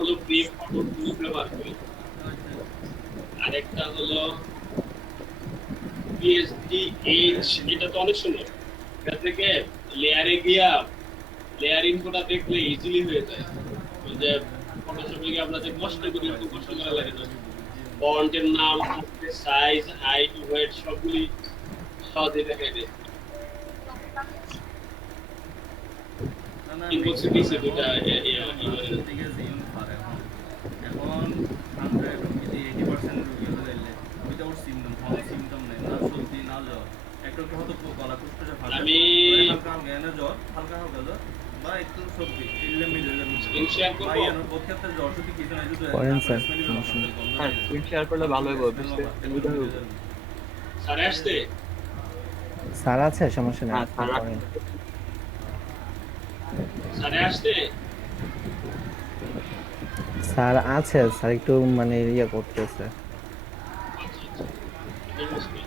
হলো free photo টুল ব্যবহার করি। আরেকটা হলো পিএসডি এইচ, এটা তো অনেক সুন্দর। এটা থেকে লেয়ারে গিয়া লেয়ার ইনফোটা দেখলে ইজিলি হয়ে যায়। ওই যে ফটোশপে গিয়ে আমরা যে কষ্ট করি, একটু কষ্ট করা লাগে না। ফন্টের নাম, সাইজ, হাইট, ওয়েট সবগুলি সহজে দেখাই দেয়। না না ইনবক্সে ম্যাক্সিমাম দিয়েছে দুইটা এখন ম্যাক্সিমাম মানুষ ঠিক আছে ইউনিফার এখন এখন 100 যদি 80% রোগী হলে গেলে উইদাউট সিমটম কোনো সিমটম নেই, না সর্দি না জ্বর, একটু একটু হয়তো গলা কুসকুসে ফাটে, আমি হালকা হালকা এনে জ্বর, হালকা হালকা জ্বর বা একটু সর্দি এলে মিলে যাবে। স্ক্রিন শেয়ার বা করবো। ইয়ার পক্ষে জ্বর শুধু কিছু নাই, শুধু করেন আপনার স্যার, স্মেলি সমস্যা নেই। গন্ধ হ্যাঁ নেই, স্ক্রিন শেয়ার করলে ভালো হবে, স্মেল বুঝতে সুবিধা মিলে হবে। যাবে। স্যার আসছে। স্যার আছে, সমস্যা নেই, হ্যাঁ আপনি স্যার করেন। স্যার আসছে। স্যার আছে, স্যার একটু মানে ইয়ে করতেছে। আচ্ছা আচ্ছা, ঠিক আছে।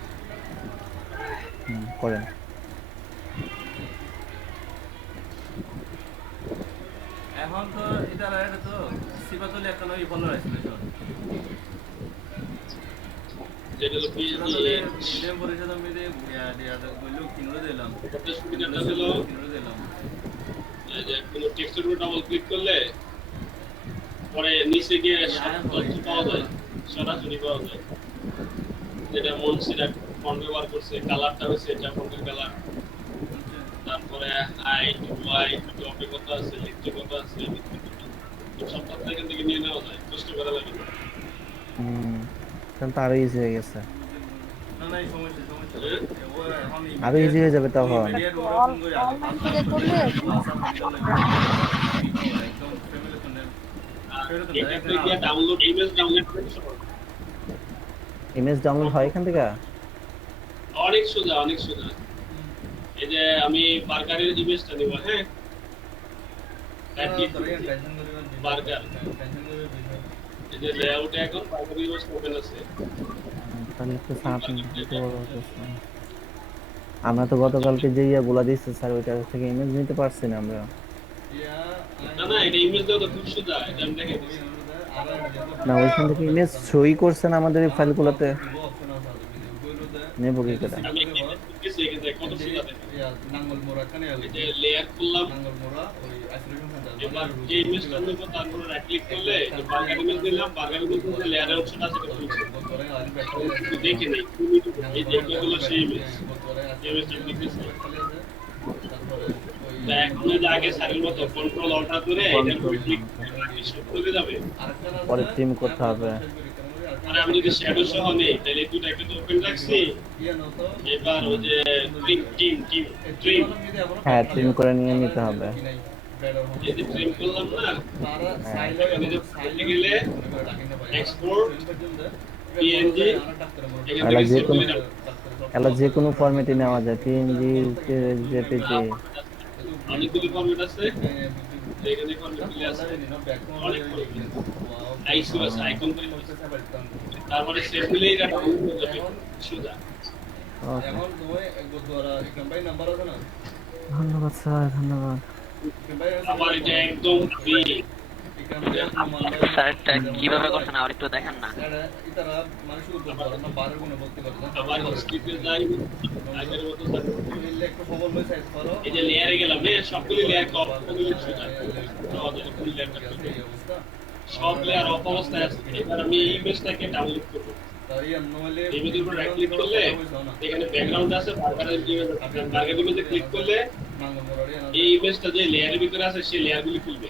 করেন। এখন তো এটা তো সিবাতলি একটা নয় ফলো আসছিল যেটা হলো পিএইচডি সিবাতলি এইচ, মিডিয়াম পরিষদ মিলে বললো কিনুরে দিলাম, এটা সুবিধাটা হলো কিনুরে দিলাম। এই যে কোনো টেক্সটের উপর ডাবল ক্লিক করলে পরে নিচে গিয়ে সব তথ্য পাওয়া যায়, সরাসরি পাওয়া যায়। যেটা মন সেটা ফন্ট ব্যবহার করছে, কালারটা হচ্ছে এটা ফন্টের কালার, তারপরে হাইট, ওয়াইট, টপে কত আছে, লিখতে কত আছে, সব তথ্য এখান থেকে নিয়ে নেওয়া যায়, কষ্ট করা লাগে না। তাহলে তো আরো ইজি হয়ে গেছে, না না এই সমস্যা সমস্যা হ্যাঁ? ও এখন আরো ইজি হয়ে যাবে তখন। ইমিডিয়েট ওরা ফোন করে আগে অনলাইন পাঁচ থেকে করলে একদম ফ্যামিলি তো নেই আর ফেরত এটাতে গিয়ে ডাউনলোড, ইমেজ ডাউনলোড করতে সহজ। ইমেজ ডাউনলোড হয় এখান থেকে? অনেক সোজা, অনেক সোজা। এই যে আমি বার্গারের ইমেজটা নিব, হ্যাঁ, বার্গার, এই যে লেআউটে এখন বার্গার ইমেজ ওপেন আছে। তাহলে তো স্যার আপনি দিতে বলতেছেন। আমরা তো গতকালকে যে ইয়েগুলা দিচ্ছে স্যার, ওইটা থেকে ইমেজ নিতে পারছি না আমরা। না না, এটা ইমেজ দেওয়া তো খুব সোজা, এটা আমি দেখাই দিচ্ছি। না, ওইখান থেকে ইমেজ সই করছেন আমাদের এই ফাইলগুলোতে, নেবো কি করে? আমি একটা ইমেজ করতেছি, এখান থেকে কত সোজা দেখেন। নাঙ্গল মোড়া কানে এই যে লেয়ার খুললাম, নাঙ্গল মোড়া ওই আইসোলেশন সেন্টার এবার যে ইমেজটা নেব তারপরে রাইট ক্লিক করলে যে বার্গার ইমেজ দিলাম, বার্গার ইমেজ যে লেয়ারের অপশন আছে সেটা খুলছে। একটু দেখে নেই, এই যে এগুলো সেই ইমেজ, ইমেজটা লিখতেছি। তা এখন এই যে আগে সারির মতো কন্ট্রোল অল্টার করে এটার উপরে ক্লিক করে যাবে। পরে ট্রিম করতে হবে। আর আমি যদি শ্যাডো সহ নেই তাহলে দুটো একটা তো ওপেন রাখছি। এবার ওই যে ট্রিম হ্যাঁ, ট্রিম করে নিয়ে নিতে হবে। এই যে ট্রিম করলাম না, হ্যাঁ, এখানে যে করতে গেলে এক্সপোর্ট পিএনজি, এখান এলা থেকে যে সেভ কোনো করে যাবে। এলা যে কোনো ফরম্যাটে নেওয়া যায়, পিএনজি, জেপিজি। অনেকগুলি ফরম্যাট আছে, এখানে ফরম্যাটগুলি আছে, অনেক ফরম্যাট আইসো আছে, আইকন করে তারপরে সেভ দিলেই এটা ডাউনলোড হয়ে যাবে সোজা। ওকে, এখন তোমার গুরুদ্বারা ইকরাম ভাই নাম্বার আছে না? ধন্যবাদ স্যার, ধন্যবাদ। ইকরাম ভাই আছে? আবার এটা একদম ফ্রি। ইকরাম ভাই আছে নাম্বার। স্যারটা কিভাবে করছেন আর একটু দেখেন না। ইতারা মানুষ গুরুদ্বারা না বারের গুণে ভর্তি করে না। আবার হিস্ট্রিতে যাই, আগের মতো থাকবে। মিললে একটু খবর লই সাইজ করো। এই যে লেয়ারে গেলাম, সবগুলি লেয়ার কল করে সোজা সহজে ফুল লেয়ার করতে। এই অবস্থা। সব লেয়ার অফ অবস্থায় আছে। এবার আমি এই ইমেজটাকে ডাউনলোড করব। তাই নইলে ইমেজের উপর রাইট ক্লিক করলে এখানে ব্যাকগ্রাউন্ড আছে, বার্গারের ইমেজ আছে। বার্গার ইমেজে ক্লিক করলে নাঙ্গল মোড়াড়ি না। এই ইমেজটা যে লেয়ারের ভিতরে আছে সেই লেয়ারগুলি খুলবে।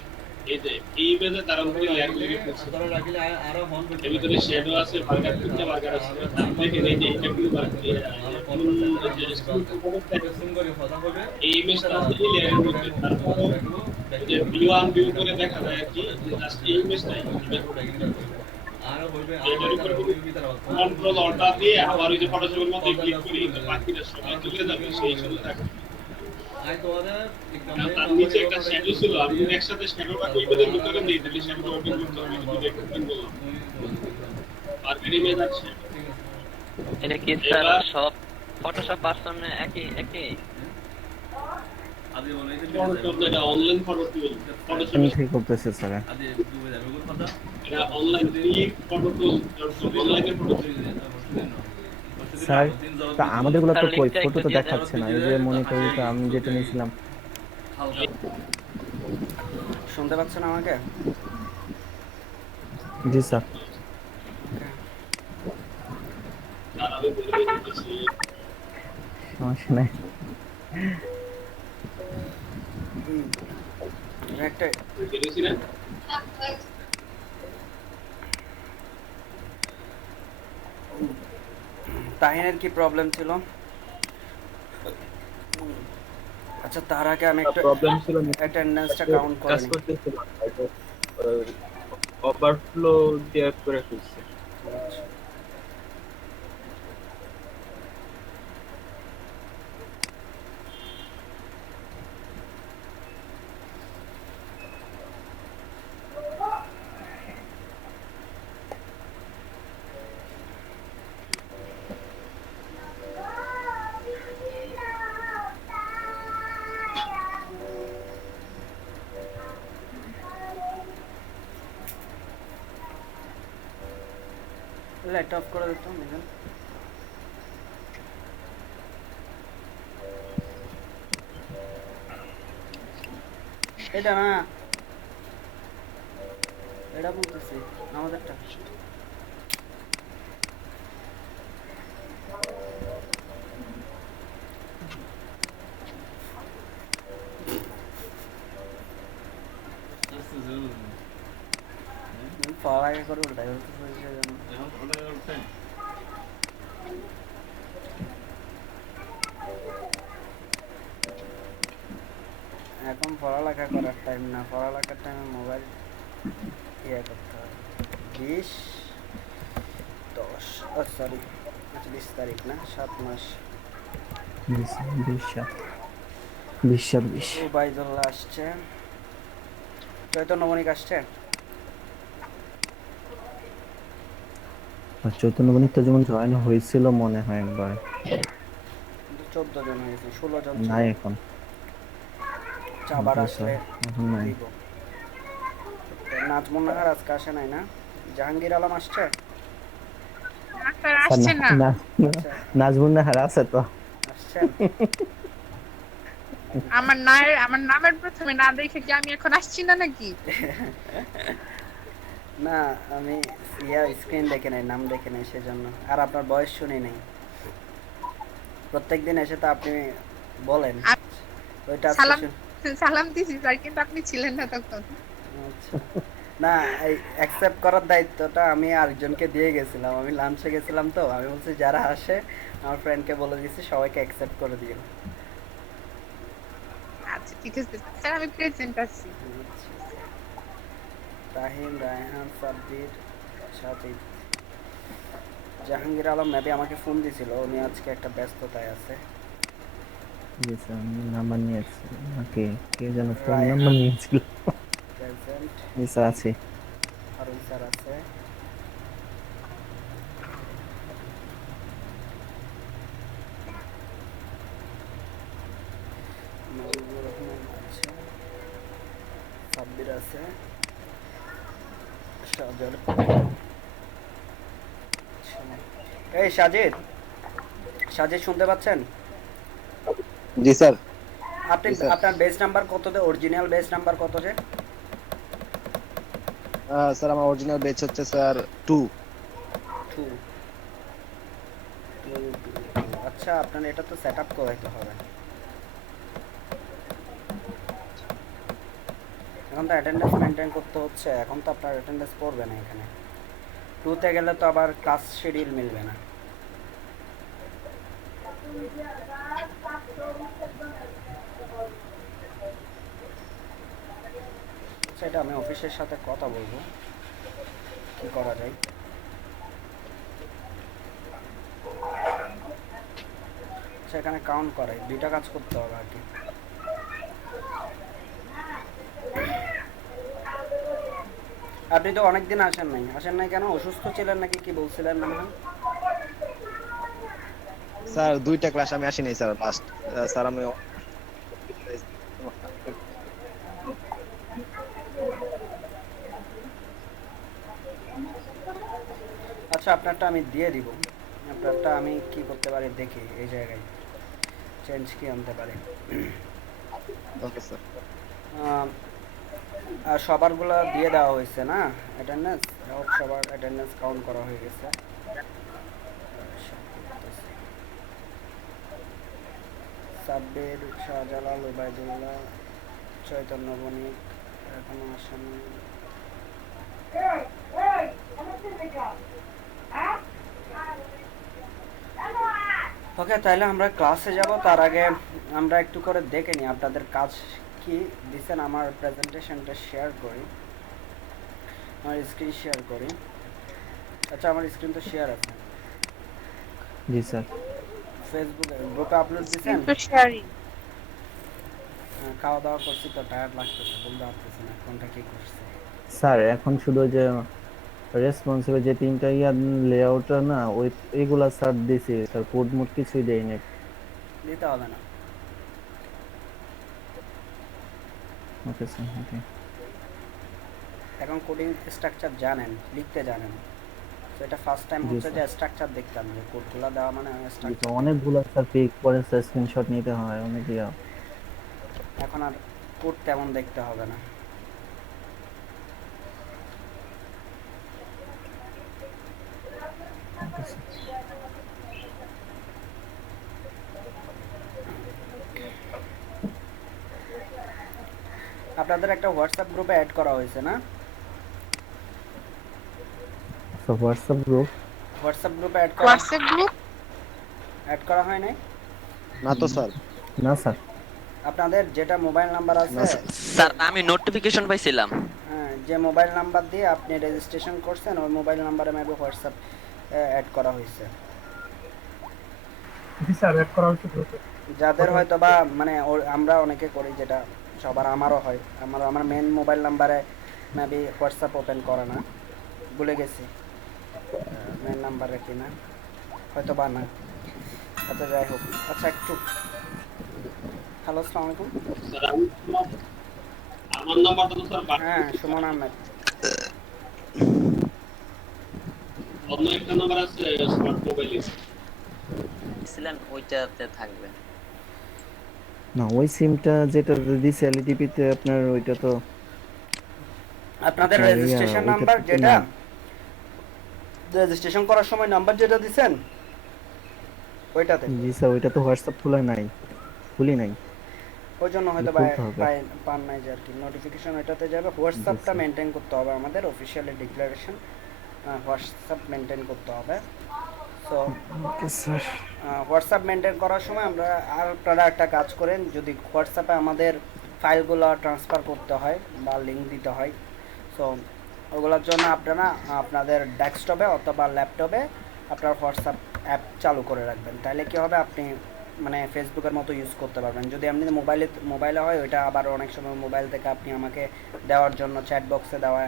এই যে এই ইমেজে তার উপরে লেয়ারগুলি খুলছে। তারা রাখিলে আরো হন এর ভিতরে শ্যাডো আছে, বার্গার, তিনটা বার্গার আছে। দেখেন এই যে এটা কিন্তু এই ইমেজটা আছে এই লেয়ারের মধ্যে। তারপরে যে ভিউ আন ভিউ করে দেখা যায় আর কি, জাস্ট এই ইমেজটাই এটার উপরে কন্ট্রোল অল্টার দিয়ে আবার ওই যে ফটোশপের মধ্যে ক্লিক করি, তো বাকিটা সবাই চলে যাবে, সেই শুধু থাকবে। তার নিচে একটা শ্যাডো ছিল, আমি যদি একসাথে শ্যাডোটা ইমেজের ভিতরে দিই তাহলে শ্যাডোটা ওপেন করতে হবে। যদি একটা ওপেন করলাম বার্গার ইমেজ আছে। এটা কি স্যার সব ফটোশপ ভার্সনে একই একই? আজকে মনে হইছে ফরওয়ার্ড করলে এটা অনলাইন ফরওয়ার্ড টুল ফটোশপ আমি ঠিক করতেছি স্যার। আজকে ডুবে যাবে ওগুলো কথা এটা অনলাইন ফ্রি ফটো টুল অনলাইনে ফটো টুল স্যার তা আমাদের গুলো তার তো কই লিঙ্কটা ফটো একটু তো দিয়ে দেন। দেখাচ্ছে না, এই যে মনিটরে তো আমি যেটা নিয়েছিলাম। হালকা শুনতে পাচ্ছেন আমাকে? জি স্যার। আর আমি বলে দিতেছি সমস্যা নাই। একটা দেখেছি না তাহিনের কি প্রবলেম ছিল? আচ্ছা তার আগে আমি একটু প্রবলেম ছিল অ্যাটেন্ডেন্সটা কাউন্ট করে কাজ নিই। করতেছিলাম হয়তো ওভারফ্লো দিয়ে করে ফেলছে। আচ্ছা। লাইট অফ করে দিতাম দেখেন। এটা না, এটা বলতেছি আমাদেরটা। পড়ালেখা করে উল্টাই বলতেছে সেজন্য। এখন ওটা উঠছেন এখন পড়ালেখা করার টাইম না, পড়ালেখার টাইমে মোবাইল ইয়ে করতে হবে। 20/10 সরি আচ্ছা 20 তারিখ না 7 মাস। 20 উবাইদুল্লাহ আসছে, চৈতন্য বণিক আসছে। চৈতন্য বণিক তো যেমন জয়েন হয়েছিল মনে হয় একবার, 14 জন হয়েছে, 16 জন ছিল। নাই এখন। আবার জি আসলে স্যার, এখন নাই। দিব। নাজমুন নাহার আজকে আসে নাই না? জাহাঙ্গীর আলম আসছে? ডাক্তার আসছে না। আচ্ছা, নাজমুন নাহার আছে তো। আসছেন? আমার নামের প্রথমে না দেখে কি আমি এখন আসছি না নাকি? না আমি স্ক্রিন দেখে নাই, নাম দেখে নাই সেজন্য। আর আপনার বয়স শুনি নাই। প্রত্যেকদিন এসে তো আপনি বলেন ওইটা আজকে সালাম সালাম দিছি স্যার, কিন্তু আপনি ছিলেন না তখন। আচ্ছা। না এই অ্যাকসেপ্ট করার দায়িত্বটা আমি আরেকজনকে দিয়ে গেছিলাম। আমি লাঞ্চে গেছিলাম তো, আমি বলছি যারা আসে আমার ফ্রেন্ডকে বলে দিয়েছি সবাইকে অ্যাকসেপ্ট করে দিও। আচ্ছা ঠিক আছে স্যার, আমি প্রেজেন্ট আছি। তাহিন, রায়হান, সাব্বির, সাজিদ। জাহাঙ্গীর আলম মেবি আমাকে ফোন দিছিল, উনি আজকে একটা ব্যস্ততায় আছে। জি স্যার, আমি নাম্বার নিয়েছি। ওকে, কে যেন ফোন রায়হান। নাম্বার নিয়েছিল। প্রেজেন্ট। জি স্যার আছি। হারুন স্যার আছে। মজিবুর রহমান আছে, সাব্বির আছে, সাজার। এই সাজিদ, সাজিদ শুনতে পাচ্ছেন? জি স্যার। আপনি জি, স্যার। আপনার বেস নাম্বার কত? অরিজিনাল বেস নাম্বার কত যে? স্যার আমার অরিজিনাল বেচ হচ্ছে স্যার 2। 2 আচ্ছা আপনার এটা তো সেট আপ করাইতে হবে। এখন তো অ্যাটেন্ডেন্স মেনটেন করতে হচ্ছে, এখন তো আপনার অ্যাটেন্ডেন্স পড়বে না এখানে। 2-তে গেলে তো আবার ক্লাস শিডিউল মিলবে না। সেটা আমি অফিসের সাথে কথা বলবো কি করা যায়। সেখানে কাউন্ট করাই, 2টা কাজ করতে হবে আর কি। আপনি তো অনেকদিন আসেন নাই কেন? অসুস্থ ছিলেন নাকি কি বলছিলেন মনে হয়? স্যার 2টা ক্লাস আমি আসি নাই স্যার লাস্ট। স্যার আমি আচ্ছা আপনারটা আমি দিয়ে দিব, আপনারটা আমি কি করতে পারি দেখি এই জায়গায় চেঞ্জ কি আনতে পারি। Okay sir. আর সবারগুলো দিয়ে দেওয়া হয়েছে না অ্যাটেন্ডেন্স, সবার অ্যাটেন্ডেন্স কাউন্ট করা হয়ে গেছে। সাব্বির, শাহজালাল, ওবায়দুল্লাহ, চৈতন্য বণিক এখনো আসেনি। ওকে, তাহলে আমরা ক্লাসে যাব, তার আগে আমরা একটু করে দেখে নিই আপনাদের কাজ কি দিছেন। আমার প্রেজেন্টেশনটা শেয়ার করি, আমার স্ক্রিন শেয়ার করি। আচ্ছা আমার স্ক্রিন তো শেয়ার আছে, জি স্যার। ফেসবুকে গ্রুপে আপলোড দিছেন। কিন্তু শেয়ারিং খাওয়া দাওয়া করছি তো টায়ার্ড লাগতেছে, বলতে পারতেছি না কোনটা কি করছে। স্যার এখন শুধু যে রেসপন্সিবল যে তিনটা লেআউটটা না ওই এগুলা স্যার দিছি স্যার, কোড মোড কিছুই দেয়নি। দিতে হবে না। ওকে স্যার, ওকে। এখন কোডিং স্ট্রাকচার জানেন, লিখতে জানেন, তো এটা ফার্স্ট টাইম জি হচ্ছে যে স্যার। স্ট্রাকচার দেখতাম, যে কোডগুলো দেওয়া মানে স্ট্রাকচার। অনেকগুলো স্যার পিক করে স্যার স্ক্রিনশট নিতে হয় অনেক ইয়া। এখন আর কোড তেমন দেখতে হবে না। Okay sir. আপনাদের একটা হোয়াটসঅ্যাপ গ্রুপে অ্যাড করা হয়েছে না? তো হোয়াটসঅ্যাপ গ্রুপ? হোয়াটসঅ্যাপ গ্রুপে হোয়াটসঅ্যাপ গ্রুপ অ্যাড করা হয় নাই? না তো স্যার। না স্যার। আপনাদের যেটা মোবাইল নাম্বার আছে, স্যার আমি নোটিফিকেশন পাইছিলাম। হ্যাঁ, যে মোবাইল নাম্বার দিয়ে আপনি রেজিস্ট্রেশন করছেন ওই মোবাইল নাম্বারে মেবি হোয়াটসঅ্যাপ অ্যাড করা হয়েছে। জি স্যার, অ্যাড করা হয়েছে গ্রুপে। যাদের হয়তো বা মানে আমরা অনেকে করি, যেটা সবার, আমারও হয়, আমার মেন মোবাইল নাম্বারে মেবি হোয়াটসঅ্যাপ ওপেন করা না, ভুলে গেছি মেন নাম্বারে কিনা, হয়তো বা না। আচ্ছা যাই হোক, আচ্ছা একটু হ্যালো আসসালামু আলাইকুম। স্যার আমার নাম্বারটা তো স্যার হ্যাঁ সুমন আহমেদ। অন্য একটা নাম্বার আছে স্মার্ট মোবাইলে। ছিলেন ওইটাতে থাকবে। না ওই সিমটা যেটা দিছে এলটিপিতে আপনার ওইটা তো আপনাদের আপনার রেজিস্ট্রেশন ওইটা নাম্বার তো যেটা, না। রেজিস্ট্রেশন করার সময় নাম্বার যেটা দিছেন ওইটাতে, জি স্যার, ওইটা তো হোয়াটসঅ্যাপ খোলা নাই, খুলি নাই। ওই জন্য হয়তো খুলতে হবে। পান নাই যে আর কি। নোটিফিকেশন ওইটাতে যাবে, হোয়াটসঅ্যাপটা স্যার। মেনটেন করতে হবে আমাদের, অফিসিয়ালি ডিক্লারেশন হোয়াটসঅ্যাপ মেনটেন করতে হবে। So okay sir. WhatsApp maintain করার সময় আমরা, আর আপনারা একটা কাজ করেন, যদি হোয়াটসঅ্যাপে আমাদের ফাইলগুলো ট্রান্সফার করতে হয় বা লিঙ্ক দিতে হয়, সো ওগুলোর জন্য আপনারা আপনাদের ডেস্কটপে অথবা ল্যাপটপে আপনার হোয়াটসঅ্যাপ অ্যাপ চালু করে রাখবেন। তাহলে কী হবে, আপনি মানে ফেসবুকের মতো ইউজ করতে পারবেন। যদি আপনি মোবাইলে হয়, ওইটা আবার অনেক সময় মোবাইল থেকে আপনি আমাকে দেওয়ার জন্য চ্যাট বক্সে দেওয়া,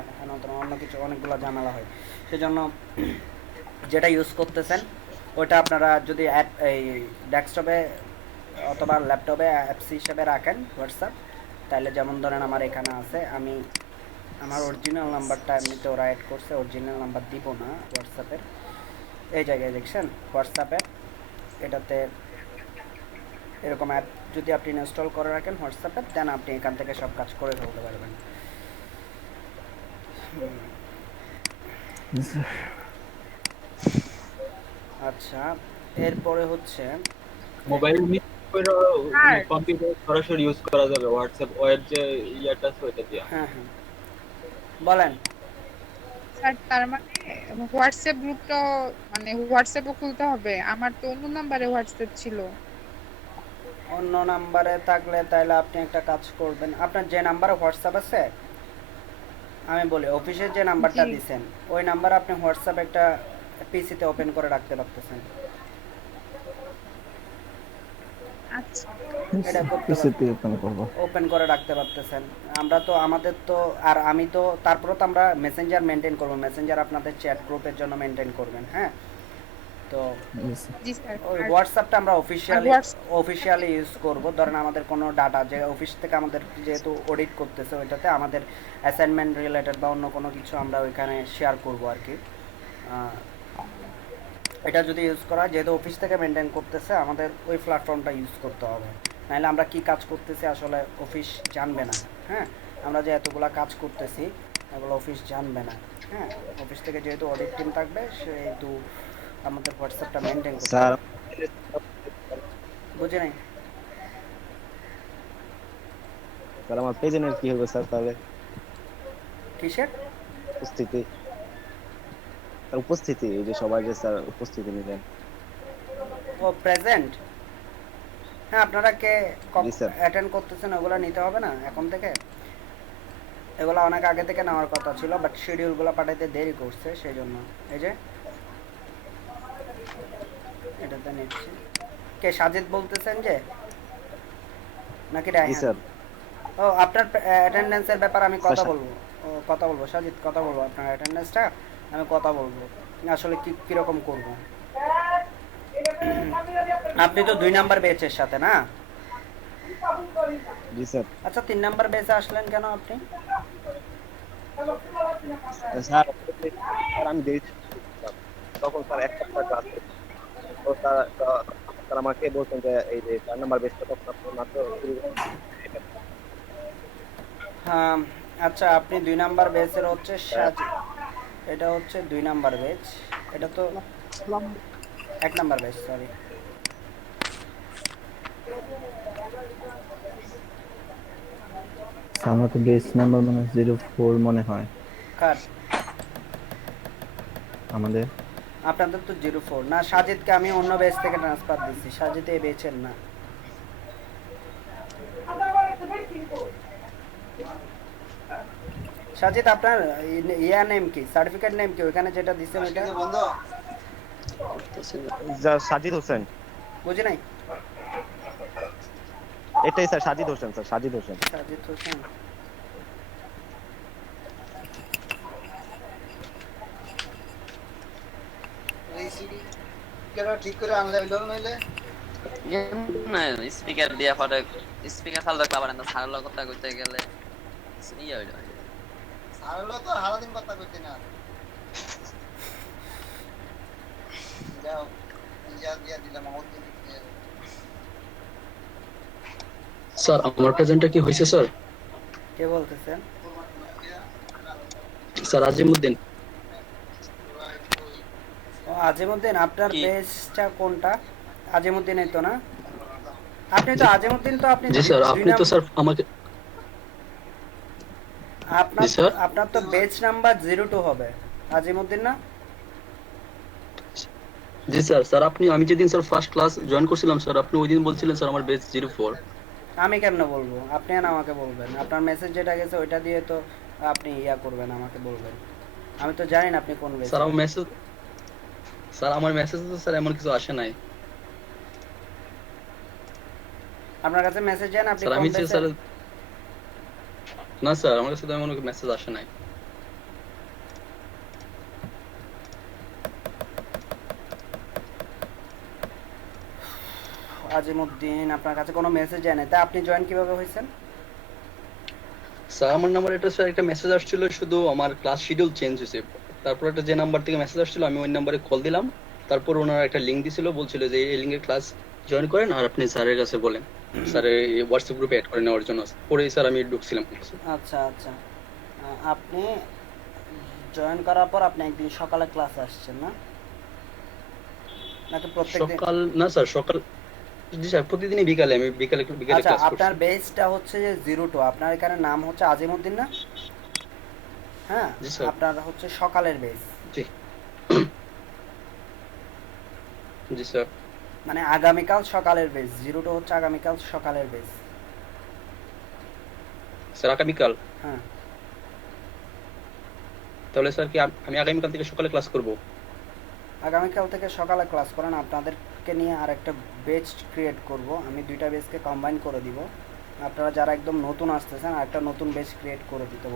অন্য কিছু অনেকগুলো ঝামেলা হয়। সেজন্য যেটা ইউজ করতেছেন ওইটা আপনারা যদি এই ডেস্কটপে অথবা ল্যাপটপে অ্যাপস হিসেবে রাখেন হোয়াটসঅ্যাপ, তাহলে যেমন ধরেন আমার এখানে আছে, আমি আমার অরিজিনাল নাম্বারটা এমনিতে ওরা অ্যাড করছে, অরিজিনাল নাম্বার দিব না হোয়াটসঅ্যাপের, এই জায়গায় দেখছেন হোয়াটসঅ্যাপে, এটাতে এরকম অ্যাপ যদি আপনি ইনস্টল করে রাখেন হোয়াটসঅ্যাপে, দেন আপনি এখান থেকে সব কাজ করে ফেলতে পারবেন। আচ্ছা, এরপরে হচ্ছে মোবাইল মিস করে হ্যাঁ। কম্পিউটার সরাসরি ইউজ করা যাবে হোয়াটসঅ্যাপ ওয়েব যে ইয়াটা আছে ওইটা দিয়ে। হ্যাঁ হ্যাঁ বলেন। স্যার তার মানে হোয়াটসঅ্যাপ গ্রুপটা মানে হোয়াটসঅ্যাপও খুলতে হবে? আমার তো অন্য নাম্বারে হোয়াটসঅ্যাপ ছিল। অন্য নাম্বারে থাকলে তাহলে আপনি একটা কাজ করবেন, আপনার যে নাম্বারে হোয়াটসঅ্যাপ আছে, আমি বলি অফিসের যে নাম্বারটা জি। দিছেন ওই নাম্বার আপনি হোয়াটসঅ্যাপ একটা পিসিতে ওপেন করে রাখতে পারতেছেন। আচ্ছা এটা করতে পিসিতে ওপেন করব। ওপেন করে রাখতে পারতেছেন। আমরা তো আমাদের তো, আর আমি তো, তারপরে তো আমরা মেসেঞ্জার মেনটেন করব, মেসেঞ্জার আপনাদের চ্যাট গ্রুপের জন্য মেনটেন করবেন। হ্যাঁ, তো জি স্যার। ওই হোয়াটসঅ্যাপটা আমরা হোয়াটস- অফিসিয়ালি ইউজ করব। ধরেন আমাদের কোনো ডাটা যে অফিস থেকে আমাদের যেহেতু অডিট করতেছে, ওইটাতে আমাদের অ্যাসাইনমেন্ট রিলেটেড বা অন্য কোনো কিছু আমরা ওইখানে শেয়ার করব আর কি। এটা যদি ইউজ করা হয়, যেহেতু অফিস থেকে মেনটেন করতেছে, আমাদের ওই প্ল্যাটফর্মটা ইউজ করতে হবে, নাহলে আমরা কি কাজ করতেছি আসলে অফিস জানবে না। হ্যাঁ, আমরা যে এতগুলা কাজ করতেছি এগুলো অফিস জানবে না। হ্যাঁ, অফিস থেকে যেহেতু অডিট টিম থাকবে সেহেতু আমাদের হোয়াটসঅ্যাপটা মেনটেন করতে স্যার হবে। বুঝে নাই? স্যার আমার প্রেজেন্টের কি হবে স্যার তাহলে? কিসের? উপস্থিতি, স্যার উপস্থিতি, এই যে সবাই যে স্যার উপস্থিতি নিলেন। ও প্রেজেন্ট। হ্যাঁ, আপনারা কে জি স্যার। অ্যাটেন্ড করতেছেন ওগুলো নিতে হবে না এখন থেকে? এগুলো অনেক আগে থেকে নেওয়ার কথা ছিল, বাট শিডিউলগুলো পাঠাইতে দেরি করছে, সেই জন্য এই যে এটাতে নিচ্ছি। কে সাজিদ বলতেছেন যে, নাকি জি রায়হান? স্যার। ও, আপনার অ্যাটেন্ডেন্সের ব্যাপারে আমি কথা স্যার, বলবো। ও, কথা বলবো সাজিদ, কথা বলবো আপনার অ্যাটেন্ডেন্সটা আমি কথা বলবো আসলে কীরকম করব। আপনি তো 2 নাম্বার ব্যাচের সাথে না? জি স্যার। আচ্ছা, 3 নাম্বার ব্যাচে আসলেন কেন আপনি? স্যার স্যার আমি দেরি স্যার। তখন স্যার এক সপ্তাহ ক্লাস তো স্যার আমাকে বলছেন যে এই যে 4 নাম্বার বেসটা তখন আপনি মাত্র শুরু করছেন। হ্যাঁ, আচ্ছা, আপনি 2 নাম্বার ব্যাচের হচ্ছে সাজিদ, এটা হচ্ছে 2 নাম্বার ব্যাচ, এটা তো 1 নাম্বার ব্যাচ, সরি। আমরা তো বেস নাম্বার মানে 04 মনে হয় কার? আমাদের। আপনাদের তো 04 না, সাজিদকে আমি অন্য ব্যাচ থেকে ট্রান্সফার দিচ্ছি, সাজিদ এই ব্যাচের না। সাজিদ, আপনার ইয়া নেম কি, সার্টিফিকেট নেম কি ওখানে যেটা দিচ্ছেন ওটা? সাজিদ হোসেন। বুঝি নাই। এটাই স্যার, সাজিদ হোসেন স্যার, সাজিদ হোসেন। সাজিদ হোসেন। ঠিক করে আনলে হইলো নইলে স্পিকার দিয়া পরে স্পিকার ফালতো ক্লাবার না সারল কথা কইতে গেলে ইয়া হইলো। সারলো তো হারা দিন কথা কইতে না। যাও, ইয়া দিয়া দিলাম আমার দিন। স্যার আমার প্রেজেন্টটা কি হয়েছে স্যার? কে বলতেছেন? স্যার আজিমউদ্দিন। ও, আজিমউদ্দিন। আপনার কি? বেসটা কোনটা? আজিমউদ্দিনই তো না? আপনি তো আজিমউদ্দিন, তো আপনি জি স্যার, 2 আপনি তো নাম্বার, স্যার আমাকে আপনার জি স্যার। আপনার তো বেচ নাম্বার 02 হবে, আজিমউদ্দিন না? জি স্যার। স্যার আমি যেদিন স্যার ফার্স্ট ক্লাস জয়েন করছিলাম স্যার, আপনি ওই দিন বলছিলেন স্যার আমার বেস 04। আমি কেমনে বলবো? আপনি না আমাকে বলবেন, আপনার মেসেজ যেটা গেছে ওইটা দিয়ে তো আপনি ইয়া করবেন, আমাকে বলবেন। আমি তো জানি না আপনি কোন বেচ। স্যার আমার মেসেজ তো স্যার এমন কিছু আসে নাই আপনার কাছে মেসেজ যায় না আপনি স্যার। কোন আমি বেচে? স্যার না স্যার, আমার কাছে তো এমন কোনো মেসেজ আসে নাই। আজিমউদ্দিন, আপনার কাছে কোনো মেসেজ যায় না, তা আপনি জয়েন কিভাবে হয়েছেন? স্যার আমার নাম্বার এটা স্যার একটা মেসেজ আসছিল, শুধু আমার ক্লাস শিডিউল চেঞ্জ হয়েছে। তারপর একটা যে নাম্বার থেকে মেসেজ আসছিল আমি ওই নাম্বারে কল দিলাম। তারপর ওনারা একটা লিংক দিছিল, বলছিল যে এই লিংকে ক্লাস জয়েন করেন আর আপনি স্যারের কাছে বলেন, স্যারের হোয়াটসঅ্যাপ গ্রুপে অ্যাড করে নেওয়ার জন্য। পরেই স্যার আমি ঢুকছিলাম। আচ্ছা আচ্ছা, আপনি জয়েন করার পর আপনি একদিন সকালে ক্লাসে আসছেন না, নাকি প্রত্যেকদিন? সকাল না স্যার, সকাল জি স্যার, প্রতিদিনই বিকালে আমি বিকালে আচ্ছা, ক্লাস আপনার করছি। বেসটা হচ্ছে যে 02, আপনার এখানে নাম হচ্ছে আজিমউদ্দিন না? হ্যাঁ, জি স্যার। আপনার হচ্ছে সকালের বেস, জি জি স্যার। মানে আগামীকাল সকালের বেস। 02 হচ্ছে আগামীকাল সকালের বেস। স্যার আগামীকাল? হ্যাঁ, তাহলে স্যার কি আমি আগামীকাল থেকে সকালে ক্লাস করব? আগামীকাল থেকে সকালে ক্লাস করেন। আপনাদেরকে নিয়ে আর একটা বেচ ক্রিয়েট করব, আমি 2টা বেচকে কম্বাইন করে দিব। আপনারা যারা একদম নতুন আসতেছেন আর একটা নতুন বেচ ক্রিয়েট করে দিতে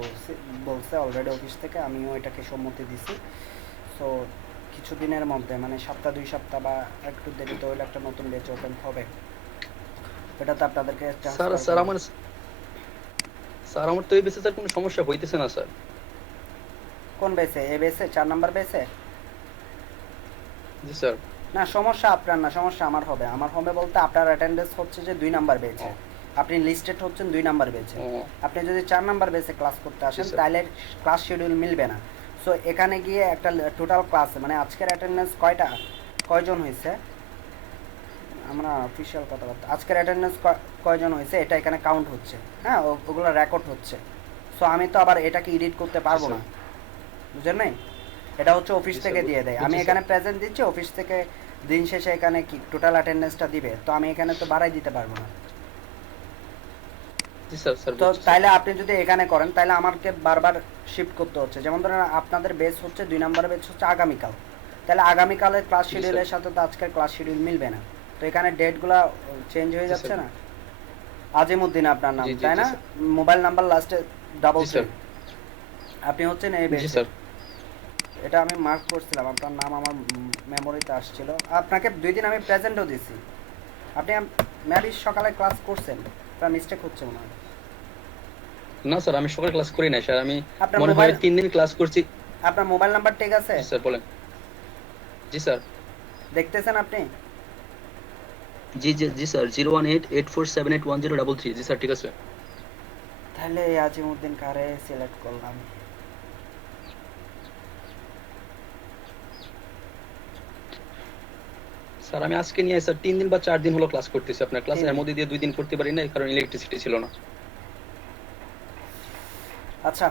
বলছে অলরেডি অফিস থেকে, আমিও এটাকে সম্মতি দিছি। সো কিছুদিনের মধ্যে, মানে সপ্তাহ 2 সপ্তাহ বা একটু দেরিতে হইলে একটা নতুন বেচ ওপেন হবে, এটাতে আপনাদেরকে স্যার আমার তো এই বেসে স্যার কোনো সমস্যা হইতেছে না স্যার। কোন বেচে? এ বেচে 4 নাম্বার বেচে? জি স্যার। না সমস্যা আপনার না, সমস্যা আমার হবে। আমার হবে বলতে আপনার অ্যাটেন্ডেন্স হচ্ছে যে 2 নাম্বার বেচে, আপনি লিস্টেড হচ্ছেন 2 নাম্বার বেচে। ও আপনি যদি 4 নাম্বার বেচে ক্লাস করতে আসেন স্যার। তাহলে ক্লাস শিডিউল মিলবে না। সো এখানে গিয়ে একটা টোটাল ক্লাস মানে আজকের অ্যাটেন্ডেন্স কয়জন হয়েছে, আমরা অফিসিয়াল কথাবার্তা, আজকের অ্যাটেন্ডেন্স কয়জন হয়েছে এটা এখানে কাউন্ট হচ্ছে, হ্যাঁ ওগুলো রেকর্ড হচ্ছে। সো আমি তো আবার এটাকে এডিট করতে পারবো না, বুঝলেন নাই? এটা হচ্ছে অফিস থেকে দিয়ে দেয়, আমি এখানে প্রেজেন্ট দিচ্ছি, অফিস থেকে দিন শেষে এখানে কি টোটাল অ্যাটেন্ডেন্সটা দিবে, তো আমি এখানে তো বাড়াই দিতে পারবো না। জি স্যার স্যার তো বুঝছি, স্যার। তাইলে আপনি যদি এখানে করেন তাহলে আমাকে বারবার শিফট করতে হচ্ছে। যেমন ধরেন আপনাদের বেস হচ্ছে 2 নাম্বার বেস হচ্ছে আগামীকাল, তাহলে আগামীকালের ক্লাস জি, শিডিউলের সাথে তো আজকের ক্লাস শিডিউল মিলবে না। তো এখানে ডেটগুলো চেঞ্জ হয়ে জি, যাচ্ছে স্যার। না। আজিমউদ্দিন আপনার নাম, জি, জি, তাই জি, না? স্যার। মোবাইল নাম্বার লাস্টে ডাবল জি, স্যার। 3, আপনি হচ্ছেন এই জি বেসে। স্যার। এটা আমি মার্ক করছিলাম, আপনার নাম আমার মেমোরিতে আসছিল। আপনাকে 2 দিন আমি প্রেজেন্টও দিছি, আপনি মেবি সকালে ক্লাস করছেন, আপনার মিস্টেক হচ্ছে মনে হয়। না স্যার, আমি সকালে ক্লাস করি নাই স্যার, আমি আপনার মনে হয় 3 দিন ক্লাস করছি। আপনার মোবাইল নাম্বার ঠিক আছে? জি স্যার বলেন। জি স্যার। দেখতেছেন আপনি? জি জি জি স্যার, 01884781033। জি স্যার ঠিক আছে। তাহলে আজিমউদ্দিন কারে সিলেক্ট করলাম। স্যার আমি আজকে নিয়ে স্যার 3 দিন বা 4 দিন হলো ক্লাস করতেছি আপনার ক্লাস, 3 এর দিন। মধ্যে দিয়ে 2 দিন করতে পারি না কারণ ইলেকট্রিসিটি ছিল না। আচ্ছা,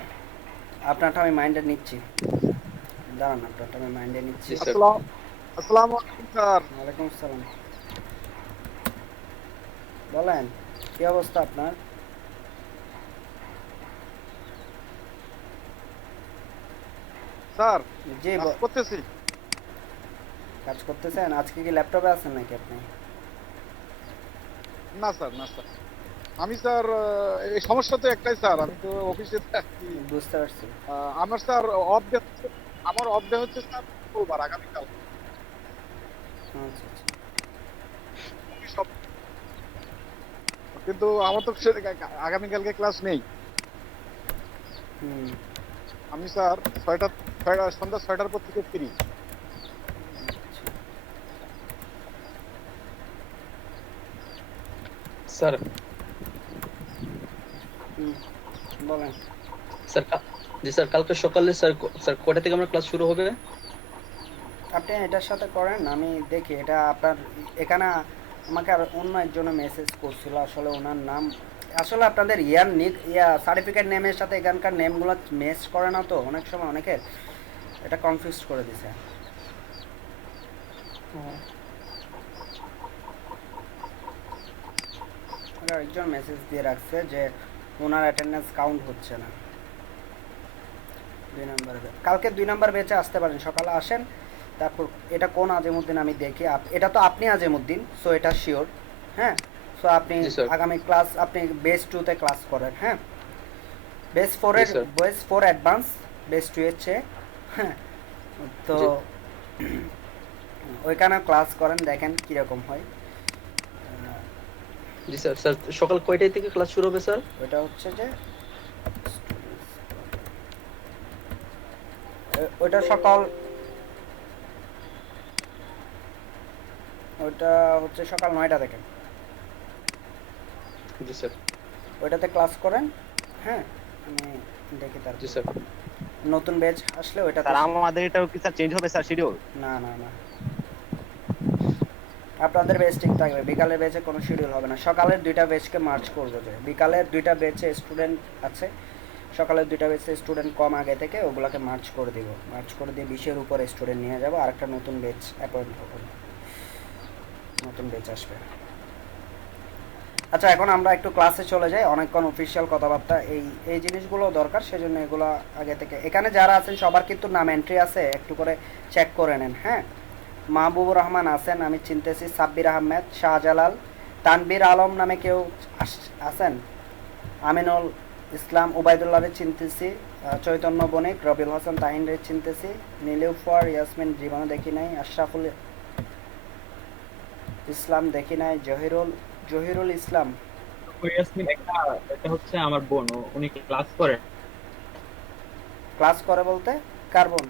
আপনারটা আমি মাইন্ডে নিচ্ছি, দাঁড়ান আপনারটা আমি মাইন্ডে নিচ্ছি। জি স্যার। আসসালামু আলাইকুম স্যার। ওয়ালাইকুম আসসালাম, বলেন কি অবস্থা আপনার? স্যার জি কাজ করতেছি। কাজ করতেছেন? আজকে কি ল্যাপটপে আছেন নাকি আপনি? না স্যার, না স্যার, আমি স্যার এই সমস্যা তো একটাই স্যার, আমি তো অফিসে থাকি। বুঝতে পারছি। আমার স্যার অফ ডে হচ্ছে, আমার অফ ডে হচ্ছে স্যার শুক্রবার আগামীকাল। আচ্ছা আচ্ছা, অফিস off। কিন্তু আমার তো আগামীকালকে ক্লাস নেই। হুম, আমি স্যার সন্ধ্যা 6টার পর থেকে ফ্রি। স্যার হুম, বলেন। স্যার জি স্যার, কালকে সকালে স্যার স্যার কয়টা থেকে আমরা ক্লাস শুরু হবে? আপনি এটার সাথে করেন, আমি দেখি এটা আপনার এখানে আমাকে আর অন্য একজনে মেসেজ করছিল, আসলে ওনার নাম আসলে আপনাদের সার্টিফিকেট নেমের সাথে এখানকার নেমগুলো ম্যাচ করে না, তো অনেক সময় অনেকের এটা কনফিউজ করে দিছে। একজন মেসেজ দিয়ে রাখছে যে ওনার অ্যাটেন্ডেন্স কাউন্ট হচ্ছে না 2 নাম্বার কালকে 2 নাম্বার বেচে আসতে পারেন, সকালে আসেন। তারপর এটা কোন আজিমউদ্দিন আমি দেখি, এটা তো আপনি আজিমউদ্দিন, সো এটা শিওর। হ্যাঁ, সো আপনি জি স্যার। আগামী ক্লাস আপনি বেস 2 তে ক্লাস করেন। হ্যাঁ, বেস 4 জি এর স্যার। বেস 4 অ্যাডভান্স, বেস 2 এর চেয়ে। হ্যাঁ, তো জি। ওইখানে ক্লাস করেন, দেখেন কিরকম হয়। জি স্যার। স্যার সকাল কয়টায় থেকে ক্লাস শুরু হবে স্যার? ওইটা হচ্ছে যে ওইটা সকাল, ওইটা হচ্ছে সকাল 9টা থেকে। জি স্যার। ওইটাতে ক্লাস করেন। হ্যাঁ, আমি দেখি জি তারপর স্যার। নতুন ব্যাচ আসলে ওইটাতে। স্যার আমাদের এটাও কি স্যার চেঞ্জ হবে স্যার শিডিউল? না না না, আপনাদের ব্যাচ ঠিক থাকবে, বিকালের ব্যাচে কোনো শিডিউল হবে না। সকালের 2টা ব্যাচকে মার্চ করবো, যে বিকালের 2টা ব্যাচে স্টুডেন্ট আছে, সকালের 2টা ব্যাচে স্টুডেন্ট কম আগে থেকে, ওগুলোকে মার্চ করে দিব, মার্চ করে দিয়ে 20-এর উপরে স্টুডেন্ট নিয়ে যাবো, আরেকটা নতুন ব্যাচ অ্যাপয়েন্ট হবে, নতুন ব্যাচ আসবে। আচ্ছা, এখন আমরা একটু ক্লাসে চলে যাই, অনেকক্ষণ অফিসিয়াল কথাবার্তা, এই জিনিসগুলো দরকার, সেজন্য এগুলো আগে থেকে। এখানে যারা আছেন সবার কিন্তু নাম এন্ট্রি আছে, একটু করে চেক করে নেন। হ্যাঁ, মাহবুবুর রহমান আছেন, আমি চিনতেছি, সাব্বির আহমেদ, শাহজালাল, তানবীর আলম নামে কেউ আছেন, আমিনুল ইসলাম, উবাইদুল্লাহরে চিনতেছি, চৈতন্য বণিক, রবিউল হাসান তাহিনরে চিনতেছি, নীলুফার ইয়াসমিন জীবনে দেখি নাই, আশরাফুল ইসলাম দেখি নাই, জহিরুল ইসলাম। ইয়াসমিন এটা হচ্ছে আমার বোন, উনি ক্লাস করে। ক্লাস করে বলতে কার বোন?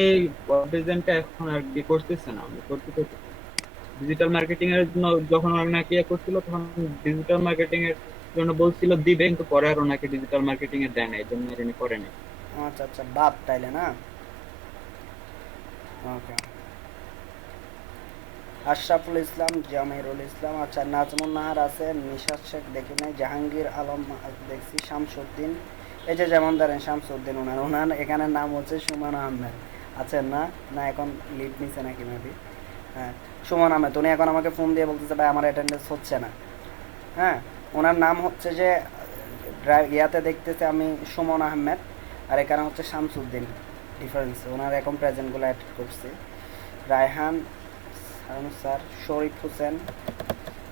এই ওয়েব ডিজাইনটা এখন আর কি করতেছে না, আমি করতে ডিজিটাল মার্কেটিং এর জন্য যখন ওনাকে ইয়ে করছিল তখন ডিজিটাল মার্কেটিং এর জন্য বলছিল দিবে, কিন্তু পরে আর ওনাকে ডিজিটাল মার্কেটিং এ দেয় না, এই জন্য আর উনি করেনি। আচ্ছা আচ্ছা, বাদ তাইলে না। ওকে, আশরাফুল ইসলাম, জামিরুল ইসলাম, আচ্ছা নাজমুন নাহার আছে, নিশাদ শেখ দেখি নাই, জাহাঙ্গীর আলম দেখছি, শামসুদ্দিন, এই যে যেমন ধরেন শামসুদ্দিন, ওনার এখানে নাম হচ্ছে সুমন আহমেদ। আচ্ছা না না, এখন লিড নিছে নাকি মেবি। হ্যাঁ, সুমন আহমেদ, উনি এখন আমাকে ফোন দিয়ে বলতেছে ভাই আমার অ্যাটেন্ডেন্স হচ্ছে না। হ্যাঁ, ওনার নাম হচ্ছে যে ইয়াতে দেখতেছে আমি সুমন আহমেদ, আর এখানে হচ্ছে শামসুদ্দিন, ডিফারেন্স। ওনার এখন প্রেজেন্টগুলো অ্যাড করছি। রায়হান স্যার, শরীফ হোসেন,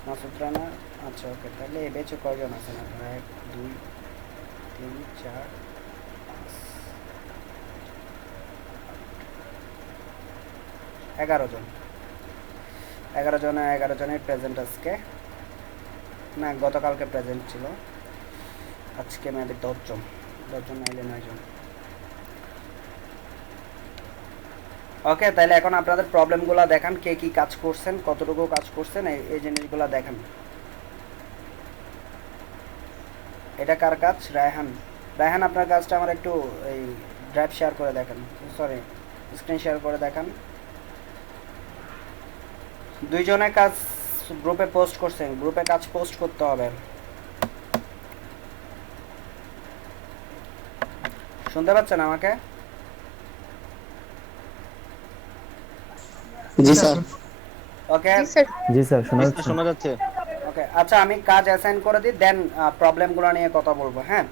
মাসুদ রানা। আচ্ছা ওকে, তাহলে এ বেচে কয়জন আছেন আপনারা? 1 2 3 4 5 11 জন। 11 জনের প্রেজেন্ট আজকে, না গতকালকে প্রেজেন্ট ছিল, আজকে মেবি 10 জন নাইলে 9 জন। ওকে, তাহলে এখন আপনাদের প্রবলেমগুলো দেখান, কে কি কাজ করছেন, কতটুকু কাজ করছেন, এই জিনিসগুলো দেখান। এটা কার কাজ? রায়হান। রায়হান, আপনার কাজটা আমার একটু এই ড্রাইভ শেয়ার করে দেখান, সরি স্ক্রিন শেয়ার করে দেখান। দুইজনের কাজ গ্রুপে পোস্ট করছেন, গ্রুপে কাজ পোস্ট করতে হবে। শুনতে পাচ্ছেন আমাকে? জি স্যার। ওকে জি স্যার, শোনা যাচ্ছে। ওকে, আচ্ছা আমি কাজ অ্যাসাইন করে দিই, দেন প্রবলেমগুলো নিয়ে কথা বলবো। হ্যাঁ,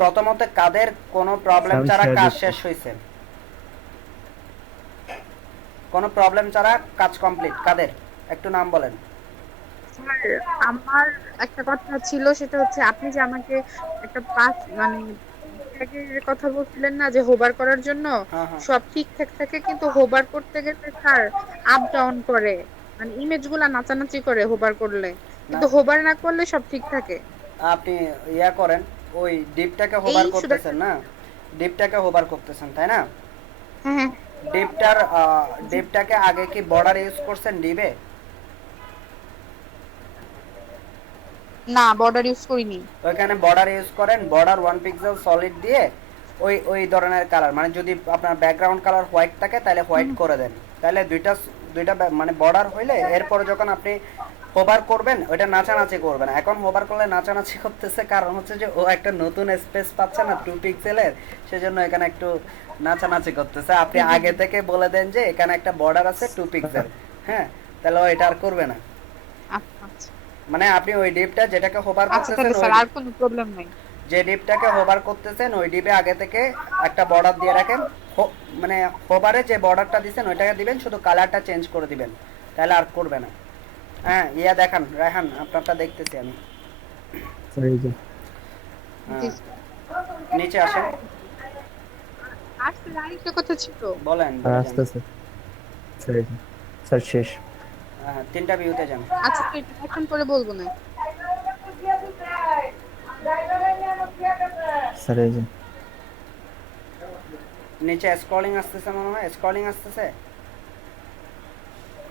প্রথমত কাদের কোনো প্রবলেম ছাড়া কাজ শেষ হয়েছে? কোনো প্রবলেম ছাড়া কাজ কমপ্লিট কাদের? একটু নাম বলেন। স্যার আমার একটা কথা ছিল, সেটা হচ্ছে আপনি যে আমাকে একটা পাস মানে ট্যাগের কথা বলছিলেন না, যে হোভার করার জন্য সব ঠিকঠাক থাকে, কিন্তু হোভার করতে গেলে স্যার আপ ডাউন করে, মানে ইমেজগুলো নাচানাচি করে হোভার করলে, কিন্তু হোভার না করলে সব ঠিক থাকে। আপনি ইয়া করেন, ওই ডিপটাকে হোভার করতেছেন না, ডিপটাকে হোভার করতেছেন তাই না? হ্যাঁ, ডিপটাকে আগে কি বর্ডার ইউজ করছেন ডিপে? না, বর্ডার ইউজ করিনি। ওইখানে বর্ডার ইউজ করেন, বর্ডার 1 পিক্সেল সলিড দিয়ে ওই ধরনের কালার, মানে যদি আপনার ব্যাকগ্রাউন্ড কালার হোয়াইট থাকে তাহলে হোয়াইট করে দেন, তাহলে দুইটা মানে বর্ডার হইলে এরপরে যখন আপনি হোভার করবেন ওইটা নাচানাচি করবেন। এখন হোভার করলে নাচানাচি করতেছে, কারণ হচ্ছে যে ও একটা নতুন স্পেস পাচ্ছে না 2 পিক্সেলের, সেজন্য এখানে একটু নাচানাচি করতেছে। আপনি আগে থেকে বলে দেন যে এখানে একটা বর্ডার আছে 2 পিক্সেল, হ্যাঁ, তাহলে ও এটা আর করবে না। আচ্ছা, মানে আপনি ওই ডিপটা যেটাকে হোভার করতেছেন, স্যার আর কোনো প্রবলেম নাই, যে ডিপটাকে হোভার করতেছেন ওই ডিপে আগে থেকে একটা বর্ডার দিয়ে রাখেন, মানে হোভারে যে বর্ডারটা দিবেন ওইটাকে দিবেন, শুধু কালারটা চেঞ্জ করে দিবেন, তাহলে আর করবে না। হ্যাঁ, ইয়া দেখান রায়হান, আপনারটা দেখতেছি আমি। নিচে আসেন, আসলে আরেকটা কথা ছিল। বলেন। স্যার শেষ। হ্যাঁ, 3টা ভিউতে যান। আচ্ছা, তো এটা এখন করে বলবো না স্যার, এই যে নিচে স্ক্রলিং আসতেছে, মনে হয় স্ক্রলিং আসতেছে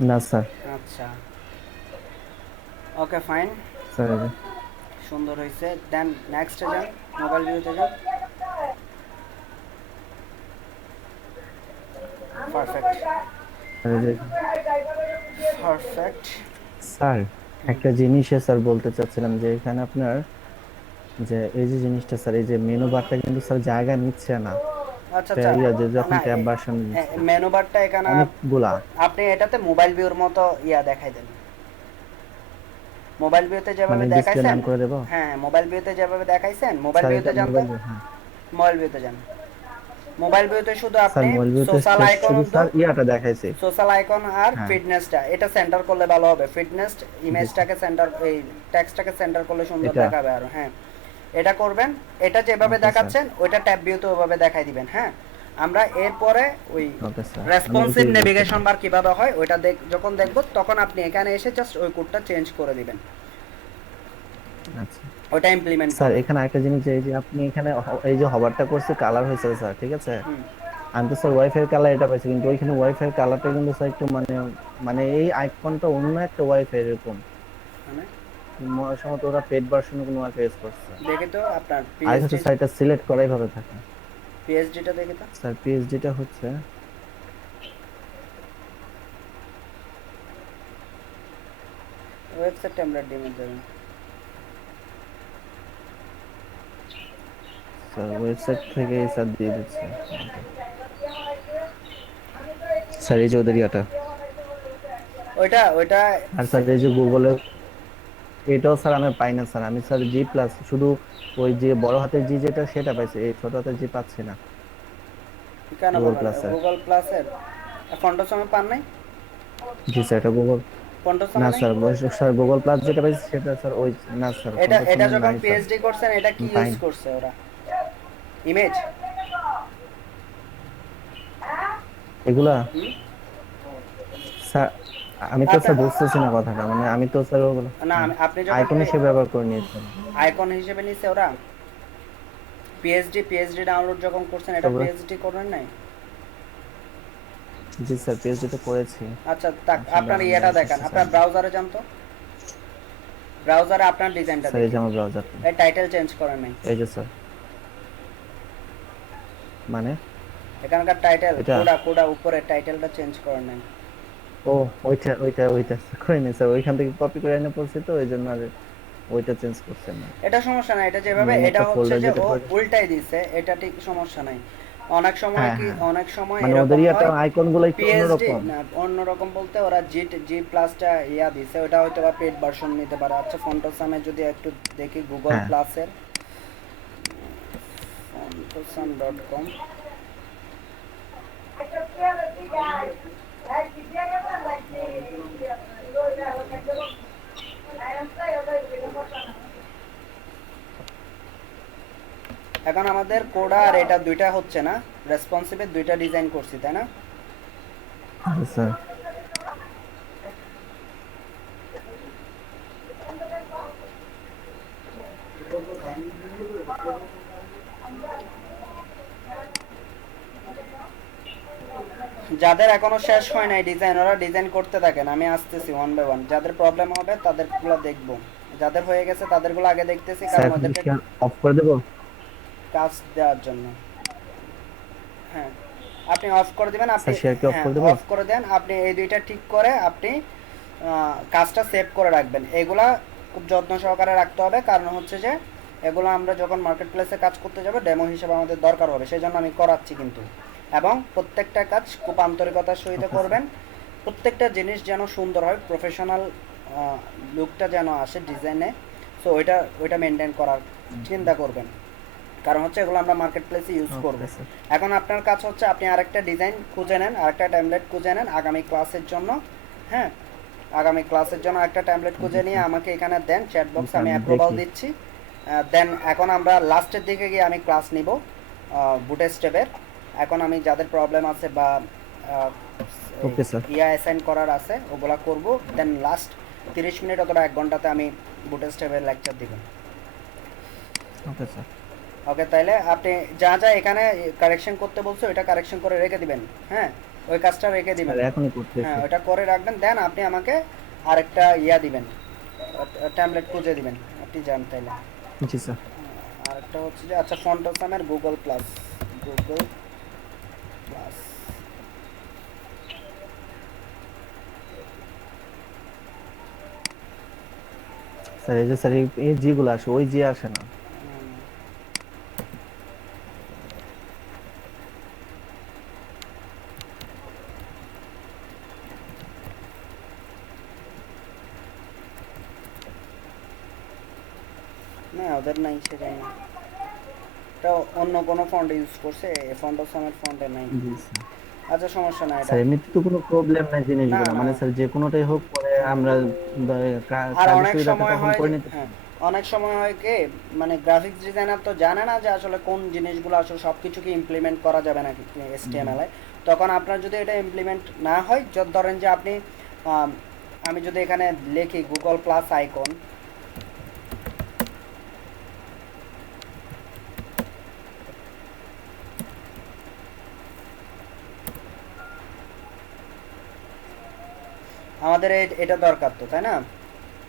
না স্যার। আচ্ছা ওকে ফাইন স্যার, সুন্দর হয়েছে। দেন নেক্সটে যান, মোবাইল ভিউতে যান। Perfect perfect. স্যার একটা জিনিস স্যার বলতে চাচ্ছিলাম, যে এখানে আপনার যে এই যে জিনিসটা স্যার, এই যে মেনু বারটা কিন্তু স্যার জায়গা নিচ্ছে না। আচ্ছা আচ্ছা, যখন ট্যাব ভার্সন মেনু বারটা এখানে অনেকগুলা, আপনি এটাতে মোবাইল ভিউর মতো ইয়া দেখাই দেন। মোবাইল ভিউতে যেভাবে দেখাইছেন, হ্যাঁ মোবাইল ভিউতে যেভাবে দেখাইছেন, মোবাইল ভিউতে যান, মোবাইল ভিউতে যান। মোবাইল ভিউতে শুধু আপনি সোশ্যাল আইকন, স্যার ইয়াটা দেখাইছে, সোশ্যাল আইকন আর ফিটনেসটা, এটা সেন্টার করলে ভালো হবে। ফিটনেস ইমেজটাকে সেন্টার, এই টেক্সটটাকে সেন্টার করলে সুন্দর দেখাবে আরো। হ্যাঁ, এটা করবেন। এটা যেভাবে দেখাচ্ছেন ওইটা ট্যাব ভিউতে ওইভাবে দেখাই দিবেন। হ্যাঁ, আমরা এরপরে ওই রেসপন্সিভ নেভিগেশন বার কিভাবে হয় ওইটা যখন দেখব, তখন আপনি এখানে এসে জাস্ট ওই কোডটা চেঞ্জ করে দিবেন। আচ্ছা, ওটা ইমপ্লিমেন্ট স্যার। এখানে আরেকটা জিনিস, এই যে আপনি এখানে এই যে হভারটা করছে কালার হয়েছে স্যার, ঠিক আছে, আমি তো স্যার ওয়াইফাই কালার এটা পাইছি, কিন্তু ওইখানে ওয়াইফাই কালারটা কিন্তু স্যার একটু মানে মানে এই আইকনটা অন্য একটা ওয়াইফাই এরকম, মানে সম্ভবত ওরা পেড ভার্সনে কোনো ওয়াইফাই ইউজ করছে। দেখে তো আপনার আর হচ্ছে পিএসডি, স্যার এটা সিলেক্ট করাই ভাবে থাকে। পিএসডিটা দেখে তো স্যার পিএইচডিটা হচ্ছে ওয়েবসাইট টেমপ্লেট ডিমের যাবেন। স্যার ওয়েবসাইট থেকে স্যার দিয়ে দিচ্ছে স্যার, এই যে ওদের ইয়াটা। ওইটা ওইটা আর স্যার এই যে গুগলে এটাও স্যার আমি পাই না স্যার, আমি স্যার জি প্লাস শুধু ওই যে বড় হাতের জি যেটা সেটা পাইছি, এই ছোট হাতের জি পাচ্ছি না। কেন গুগল প্লাস স্যার। গুগল প্লাসের ফন্টসমে পান নাই? জি স্যার এটা গুগল ফন্টসমে না নাই? স্যার, স্যার গুগল প্লাস যেটা পাইছি সেটা স্যার ওই না স্যার, এটা এটা ফন্টসমে যখন নাই স্যার। পিএইচডি করছেন এটা কি ইউজ করছে ওরা? ইমেজ এগুলা স্যার আমি তো স্যার বুঝতেছি না কথাটা, মানে আমি তো স্যার ওগুলো না আপনি যখন আইকন হিসেবে ব্যবহার করে নিয়েছি। আইকন হিসেবে নিছে ওরা। পিএইচডি ডাউনলোড যখন করছেন এটা পিএইচডি করেন নাই? জি স্যার পিএইচডি তো করেছি। আচ্ছা আপনার ইয়েটা দেখেন, আপনার ব্রাউজারে যান তো, ব্রাউজারে আপনার ডিজাইনটা দেখেন। এই যে আমার ব্রাউজার, এই টাইটেল চেঞ্জ করেন নাই? এই যে স্যার মানে এখানকার টাইটেল কোডা উপরে টাইটেলটা চেঞ্জ করেন নাই? ও ওইটা ওইটা ওইটা করে নি স্যার, ওইখান থেকে কপি করে এনে পড়ছি তো এইজন্য আর ওইটা চেঞ্জ করছেন না। এটা সমস্যা নাই, এটা যেভাবে এটা হচ্ছে যে ও উল্টাই দিছে, এটা ঠিক সমস্যা নাই। অনেক সময় কি অনেক সময় মানে ওদের ইয়াটা আইকনগুলো একটু অন্যরকম। না অন্যরকম বলতে ওরা জি প্লাসটা ইয়া দিছে, ওটা হয়তো বা পেড ভার্সন নিতে পারে। আচ্ছা ফন্টসামে যদি একটু দেখি গুগল প্লাসের fontosam.com এখন আমাদের কোডা আর এটা দুইটা হচ্ছে না, রেসপন্সিভের দুইটা ডিজাইন করছি তাই না? স্যার যাদের এখনো শেষ হয় নাই ডিজাইন, ওরা ডিজাইন করতে থাকেন, আমি আসতেছি ওয়ান বাই ওয়ান। যাদের প্রবলেম হবে তাদেরগুলো দেখবো, যাদের হয়ে গেছে তাদেরগুলো আগে দেখতেছি, কারণ ওদেরকে অফ করে দেব কাজ দেওয়ার জন্য। হ্যাঁ আপনি অফ করে দিবেন, আপনি অফ করে দেন। আপনি এই দুইটা ঠিক করে আপনি কাজটা সেভ করে রাখবেন। এগুলা খুব যত্ন সহকারে রাখতে হবে, কারণ হচ্ছে যে এগুলো আমরা যখন মার্কেট প্লেসে কাজ করতে যাব ডেমো হিসেবে আমাদের দরকার হবে, সেই জন্য আমি করাচ্ছি কিন্তু। এবং প্রত্যেকটা কাজ খুব আন্তরিকতার সহিত করবেন, প্রত্যেকটা জিনিস যেন সুন্দর হয়, প্রফেশনাল লুকটা যেন আসে ডিজাইনে। সো ওইটা মেনটেন করার চিন্তা করবেন, কারণ হচ্ছে এগুলো আমরা মার্কেট প্লেসে ইউজ করব। এখন আপনার কাজ হচ্ছে আপনি আরেকটা ডিজাইন খুঁজে নেন, আরেকটা টেমপ্লেট খুঁজে নেন আগামী ক্লাসের জন্য। হ্যাঁ আগামী ক্লাসের জন্য একটা টেমপ্লেট খুঁজে নিয়ে আমাকে এখানে দেন, চ্যাট বক্সে আমি অ্যাপ্রুভাল দিচ্ছি। দেন এখন আমরা লাস্টের দিকে গিয়ে আমি ক্লাস নিব বুটস্ট্র্যাপের। এখন আমি যাদের প্রবলেম আছে বা ইয়া অ্যাসাইন করার আছে ওগুলা করব। দেন লাস্ট 30 মিনিট অথবা 1 ঘন্টাতে আমি বুটস্ট্র্যাপের লেকচার দিব। Okay sir. ওকে তাহলে আপনি যা যা এখানে কারেকশন করতে বলছো ওটা কারেকশন করে রেখে দিবেন। হ্যাঁ ওই কাজটা রেখে দিবেন, এখনই করতেছি। হ্যাঁ ওটা করে রাখবেন। দেন আপনি আমাকে আরেকটা ইয়া দিবেন, ট্যাবলেট খুঁজে দিবেন, আপনি জান তাইলে। জি স্যার। আরেকটা হচ্ছে যে আচ্ছা ফন্টসামের গুগল প্লাস স্যার এই যে স্যার এই জিগুলো আসে ওই জি আসে না। না ওদের নাই সেটাই না, এটা অন্য কোনো ফন্ট ইউজ করছে, ফন্টসামের ফন্টে নাই। আচ্ছা সমস্যা নাই, এটা স্যার এমনিতে তো কোনো প্রবলেম নাই জিনিসগুলো, মানে স্যার যে কোনোটাই হোক পরে আমরা আর অনেক সময় হয় অনেক সময় হয় কি মানে গ্রাফিক্স ডিজাইনার তো জানে না যে আসলে কোন জিনিসগুলো আসলে সবকিছু কি ইমপ্লিমেন্ট করা যাবে নাকি HTML এ। তখন আপনার যদি এটা ইমপ্লিমেন্ট না হয়, ধরেন যে আপনি আমি যদি এখানে লিখি গুগল প্লাস আইকন, আমাদের এটা দরকার তো, তাই না?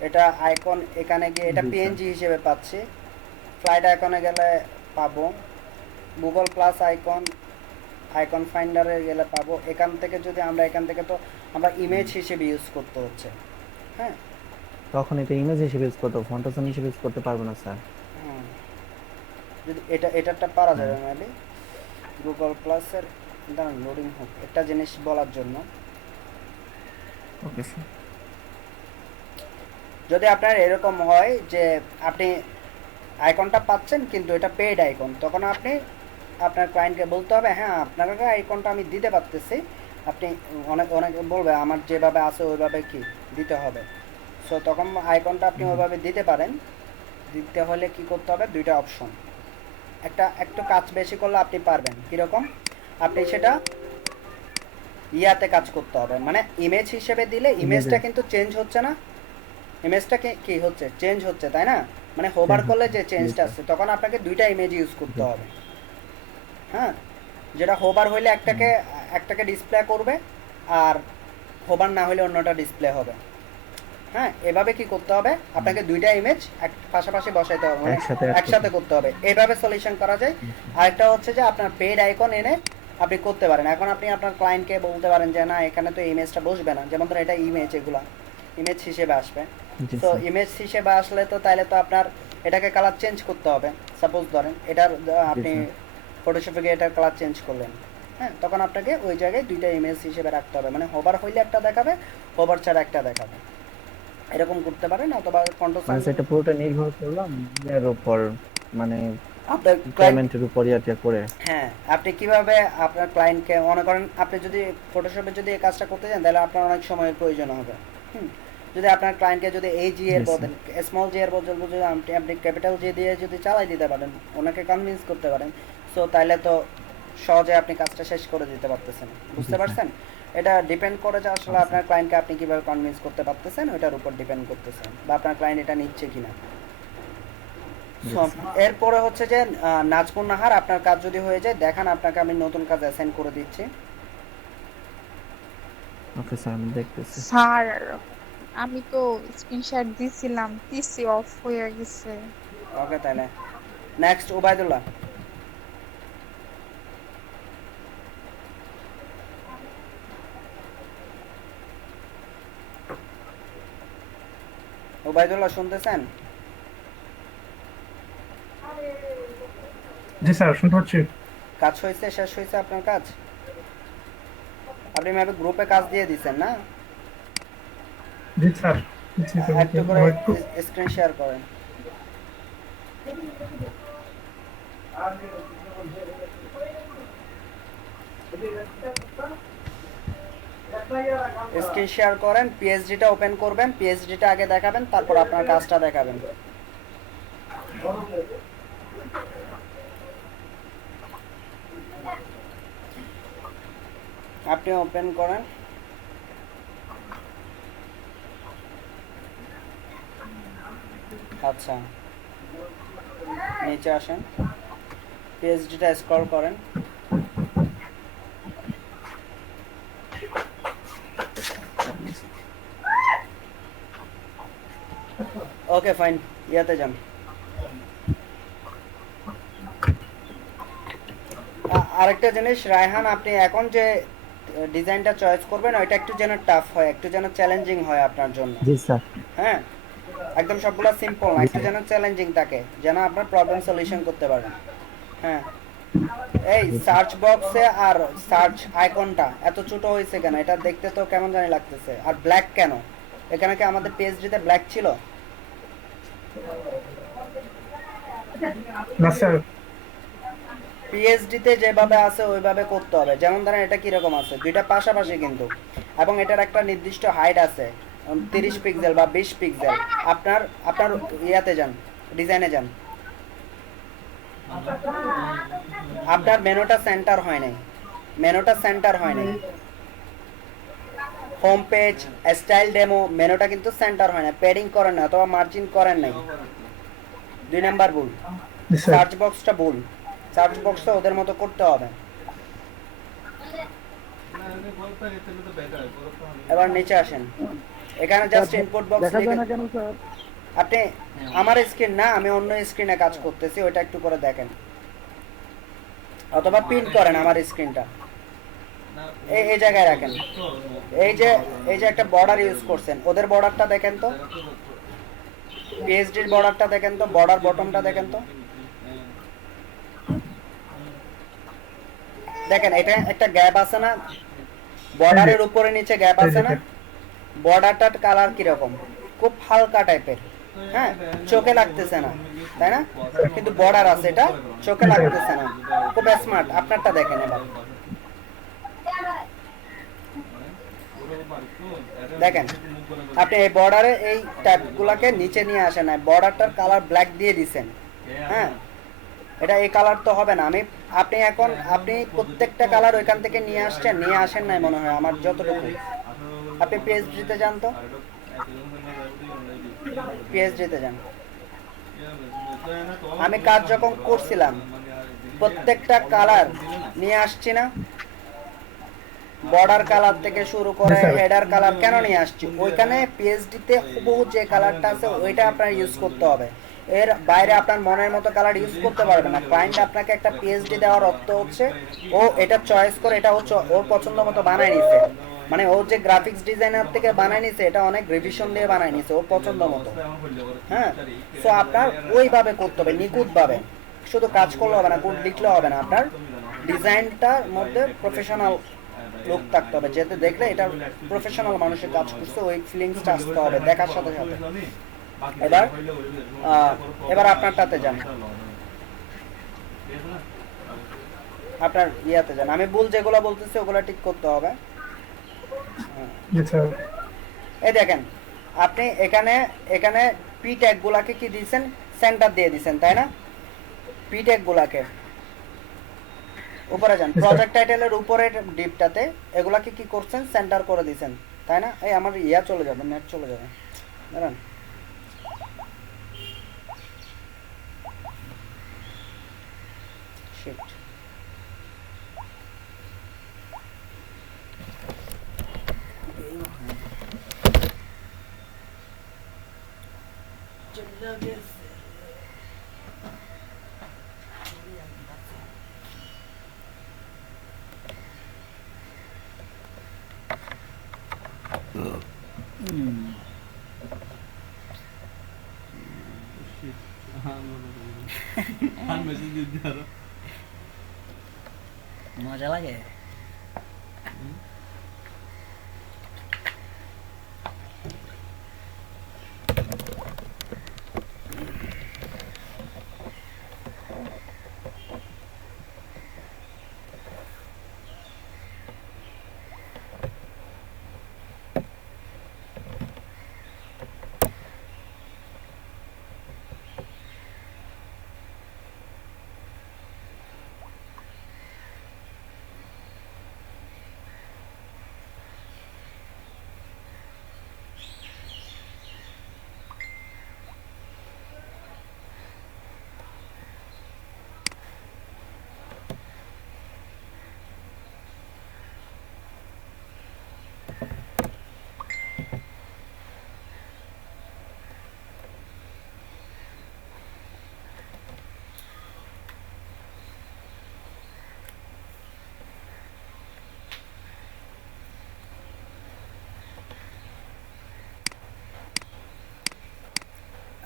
এটা আইকন এখানে গিয়ে এটা জি, স্যার। পিএনজি হিসেবে পাচ্ছি, ফ্লাইট আইকনে গেলে পাবো, গুগল প্লাস আইকন আইকন ফাইন্ডারে গেলে পাবো। এখান থেকে যদি আমরা এখান থেকে তো আমরা ইমেজ হিসেবে ইউজ করতে হচ্ছে, হ্যাঁ। তখন এটা ইমেজ হিসেবে ইউজ করতে, ফন্টেশন হিসেবে ইউজ করতে পারবো না স্যার। যদি এটাটা পারা যাবে মেবি গুগল প্লাসের দাঁড়ান লোডিং হোক একটা জিনিস বলার জন্য। Okay sir. যদি আপনার এরকম হয় যে আপনি আইকনটা পাচ্ছেন কিন্তু এটা পেইড আইকন, তখন আপনি আপনার ক্লায়েন্টকে বলতে হবে হ্যাঁ আপনাকে আইকনটা আমি দিতে পারতেছি, আপনি অনেকে বলবে আমার যেভাবে আছে ওইভাবে কি দিতে হবে। সো তখন আইকনটা আপনি ওইভাবে দিতে পারেন। দিতে হলে কি করতে হবে, দুইটা অপশন, একটু কাজ বেশি করলে আপনি পারবেন। কীরকম, আপনি সেটা ইয়াতে কাজ করতে হবে, মানে ইমেজ হিসেবে দিলে ইমেজটা কিন্তু চেঞ্জ হচ্ছে না, ইমেজটা কি হচ্ছে চেঞ্জ হচ্ছে, তাই না? মানে হোভার করলে যে চেঞ্জটা আসছে তখন আপনাকে দুইটা ইমেজ ইউজ করতে হবে, হ্যাঁ। যেটা হোভার হইলে একটাকে ডিসপ্লে করবে আর হোভার না হলে অন্যটা ডিসপ্লে হবে, হ্যাঁ। এভাবে কি করতে হবে, আপনাকে দুইটা ইমেজ পাশাপাশি বসাইতে হবে, মানে একসাথে করতে হবে। এইভাবে সলিউশন করা যায়। আরেকটা হচ্ছে যে আপনার পেইড আইকন এনে আপনি করতে পারেন। এখন আপনি আপনার ক্লায়েন্টকে বলতে পারেন যে না এখানে তো ইমেজটা বসবে না, যেমন ধরুন এটা ইমেজ, এগুলা ইমেজ হিসেবে আসবে। তো ইমেজ হিসেবে আসলে তো তাহলে তো আপনার এটাকে কালার চেঞ্জ করতে হবে। সাপোজ ধরেন এটার আপনি ফটোশপে গিয়ে এটার কালার চেঞ্জ করলেন, হ্যাঁ, তখন আপনাকে ওই জায়গায় দুইটা ইমেজ হিসেবে রাখতে হবে, মানে হোভার হইলে একটা দেখাবে, হোভার ছাড়া একটা দেখাবে, এরকম করতে পারেন। অথবা কন্ট্রোল মানে সেটা পুরোটা নির্ভর করলাম এর উপর, মানে আপনার পেমেন্টের উপর ইয়া করে। হ্যাঁ, আপনি কিভাবে আপনার ক্লায়েন্টকে মনে করেন, আপনি যদি ফটোশপে যদি এই কাজটা করতে চান তাহলে আপনার অনেক সময়ের প্রয়োজন হবে। যদি আপনার ক্লায়েন্টকে যদি এই জি এর বদলে স্মল জি এর বদলে যদি আপনি ক্যাপিটাল জি দিয়ে যদি চালাই দিতে পারেন, ওনাকে কনভিন্স করতে পারেন, সো তাহলে তো সহজে আপনি কাজটা শেষ করে দিতে পারতেছেন। বুঝতে পারছেন? এটা ডিপেন্ড করে যে আসলে আপনার ক্লায়েন্টকে আপনি কিভাবে কনভিন্স করতে পারতেছেন, ওইটার উপর ডিপেন্ড করতেছেন, বা আপনার ক্লায়েন্ট এটা নিচ্ছে কিনা। এরপরে হচ্ছে যে নাজমুন নাহার, আপনার কাজ যদি হয়ে যায় দেখান, আপনাকে আমি নতুন কাজ অ্যাসাইন করে দিচ্ছি। ওকে স্যার, আমি দেখতেছি। স্যার আমি তো স্ক্রিনশট দিছিলাম, পিসি অফ হয়ে গেছে। ওকে, তাহলে নেক্সট ওবায়দুল্লাহ। ওবায়দুল্লাহ শুনতেছেন? জি স্যার, শুনতে পাচ্ছি। কাজ হয়েছে, শেষ হয়েছে আপনার কাজ? আপনি ম্যাপে গ্রুপে কাজ দিয়ে দিচ্ছেন না? জি স্যার, একটু করে স্ক্রিন শেয়ার করেন। স্ক্রিন শেয়ার করেন, পিএইচডিটা ওপেন করবেন, পিএইচডিটা আগে দেখাবেন, তারপর আপনার কাজটা দেখাবেন। আপনি ওপেন করেন। আচ্ছা, নিচে আসেন, পিএইচডিটা স্ক্রল করেন। ওকে ফাইন, ইয়াতে যান। আরেকটা জিনিস রায়হান, আপনি এখন যে ডিজাইনটা চয়েস করবেন ওইটা একটু যেন টাফ হয়, একটু যেন চ্যালেঞ্জিং হয় আপনার জন্য। জি স্যার। হ্যাঁ, একদম সবগুলো সিম্পল না, একটু যেন চ্যালেঞ্জিং থাকে, যেন আপনার প্রবলেম সলিউশন করতে পারেন। হ্যাঁ, এই সার্চ বক্সে আর সার্চ আইকনটা এত ছোট হয়েছে কেন? এটা দেখতে তো কেমন জানি লাগতেছে। আর ব্ল্যাক কেন? এখানে কি আমাদের পিএইচডিতে ব্ল্যাক ছিল? না স্যার, পিএইচডিতে যেভাবে আছে ওইভাবে করতে হবে। যেমন ধরেন এটা কিরকম আছে, দুইটা পাশাপাশি কিন্তু, এবং এটার একটা নির্দিষ্ট হাইট আছে 30 পিক্সেল বা 20 পিক্সেল। আপনার ইয়াতে যান, ডিজাইনে যান, আপনার মেনুটা সেন্টার হয় নাই, মেনুটা সেন্টার হয় নাই। হোম পেজ, স্টাইল ডেমো, মেনুটা কিন্তু সেন্টার হয় না, প্যাডিং করেন না অথবা মার্জিন করেন নাই। 2 নাম্বার ভুল। সার্চ বক্সটা ভুল, সার্চ বক্সটা ওদের মতো করতে হবে। এবার নিচে আসেন, এখানে জাস্ট ইনপুট বক্স দেখা যায় লিখে না কেন স্যার? আপনি আমার স্ক্রিন না, আমি অন্য স্ক্রিনে কাজ করতেছি, ওইটা একটু করে দেখেন অথবা পিন করেন আমার স্ক্রিনটা, এই জায়গায় রাখেন। এই যে একটা বর্ডার ইউজ করছেন, ওদের বর্ডারটা দেখেন তো, পিএইচডির বর্ডারটা দেখেন তো, বর্ডার বটমটা দেখেন তো, দেখেন এটা একটা গ্যাপ আছে না, বর্ডারের উপরে নিচে গ্যাপ আছে না, বর্ডারটার কালার কিরকম, খুব হালকা টাইপের, হ্যাঁ চোখে লাগতেছে না, তাই না? কিন্তু বর্ডার আছে, এটা চোখে লাগতেছে না, খুব স্মার্ট। আপনারটা দেখেন এবার, দেখেন আপনি এই বর্ডারে এই ট্যাবগুলোকে নিচে নিয়ে আসেন, না বর্ডারটার কালার ব্ল্যাক দিয়ে দিছেন, হ্যাঁ এটা এই কালার তো হবে না। আপনি প্রত্যেকটা কালার ওইখান থেকে নিয়ে আসেন নাই মনে হয় আমার যতটুকু। আপনি পিএইচডিতে যান তো, পিএইচডিতে যান। আমি কাজ যখন করছিলাম প্রত্যেকটা কালার নিয়ে আসছি না, বর্ডার কালার থেকে শুরু করে হেডার কালার কেন নিয়ে আসছি, ওইখানে পিএইচডিতে হুবহু যে কালারটা আছে ওইটা আপনার ইউজ করতে হবে, এর বাইরে আপনার মনের মতো কালার ইউজ করতে পারবেন না। ক্লায়েন্ট আপনাকে একটা পিএইচডি দেওয়ার অর্থ হচ্ছে ও এটা চয়েস করে এটা হচ্ছে ওর পছন্দ মতো বানায় নিছে, মানে ও যে গ্রাফিক্স ডিজাইনার থেকে বানায় নিছে এটা অনেক রিভিশন দিয়ে বানায় নিছে ওর পছন্দ মতো, হ্যাঁ। সো আপনার ওইভাবে করতে হবে, নিখুঁতভাবে, শুধু কাজ করলে হবে না, কোড লিখলে হবে না, আপনার ডিজাইনটার মধ্যে প্রফেশনাল লুক থাকতে হবে, যেতে দেখলে এটা প্রফেশনাল মানুষের কাজ করছে ওই ফিলিংসটা আসতে হবে দেখার সাথে সাথে। এবার আপনারটাতে যান, আপনার ইয়াতে যান, আমি ভুল যেগুলো বলতেছি ওগুলো ঠিক করতে হবে। এই দেখেন আপনি এখানে পি ট্যাগ গুলাকে কি দিয়েছেন, সেন্টার দিয়ে দিয়েছেন, তাই না? পি ট্যাগ গুলাকে উপরে যান, প্রজেক্ট টাইটেলের উপরের ডিপটাতে এগুলাকে কি করছেন, সেন্টার করে দিয়েছেন, তাই না? এই আমার ইয়া চলে যাবে, নেট চলে যাবে, দাঁড়ান। মজা লাগে।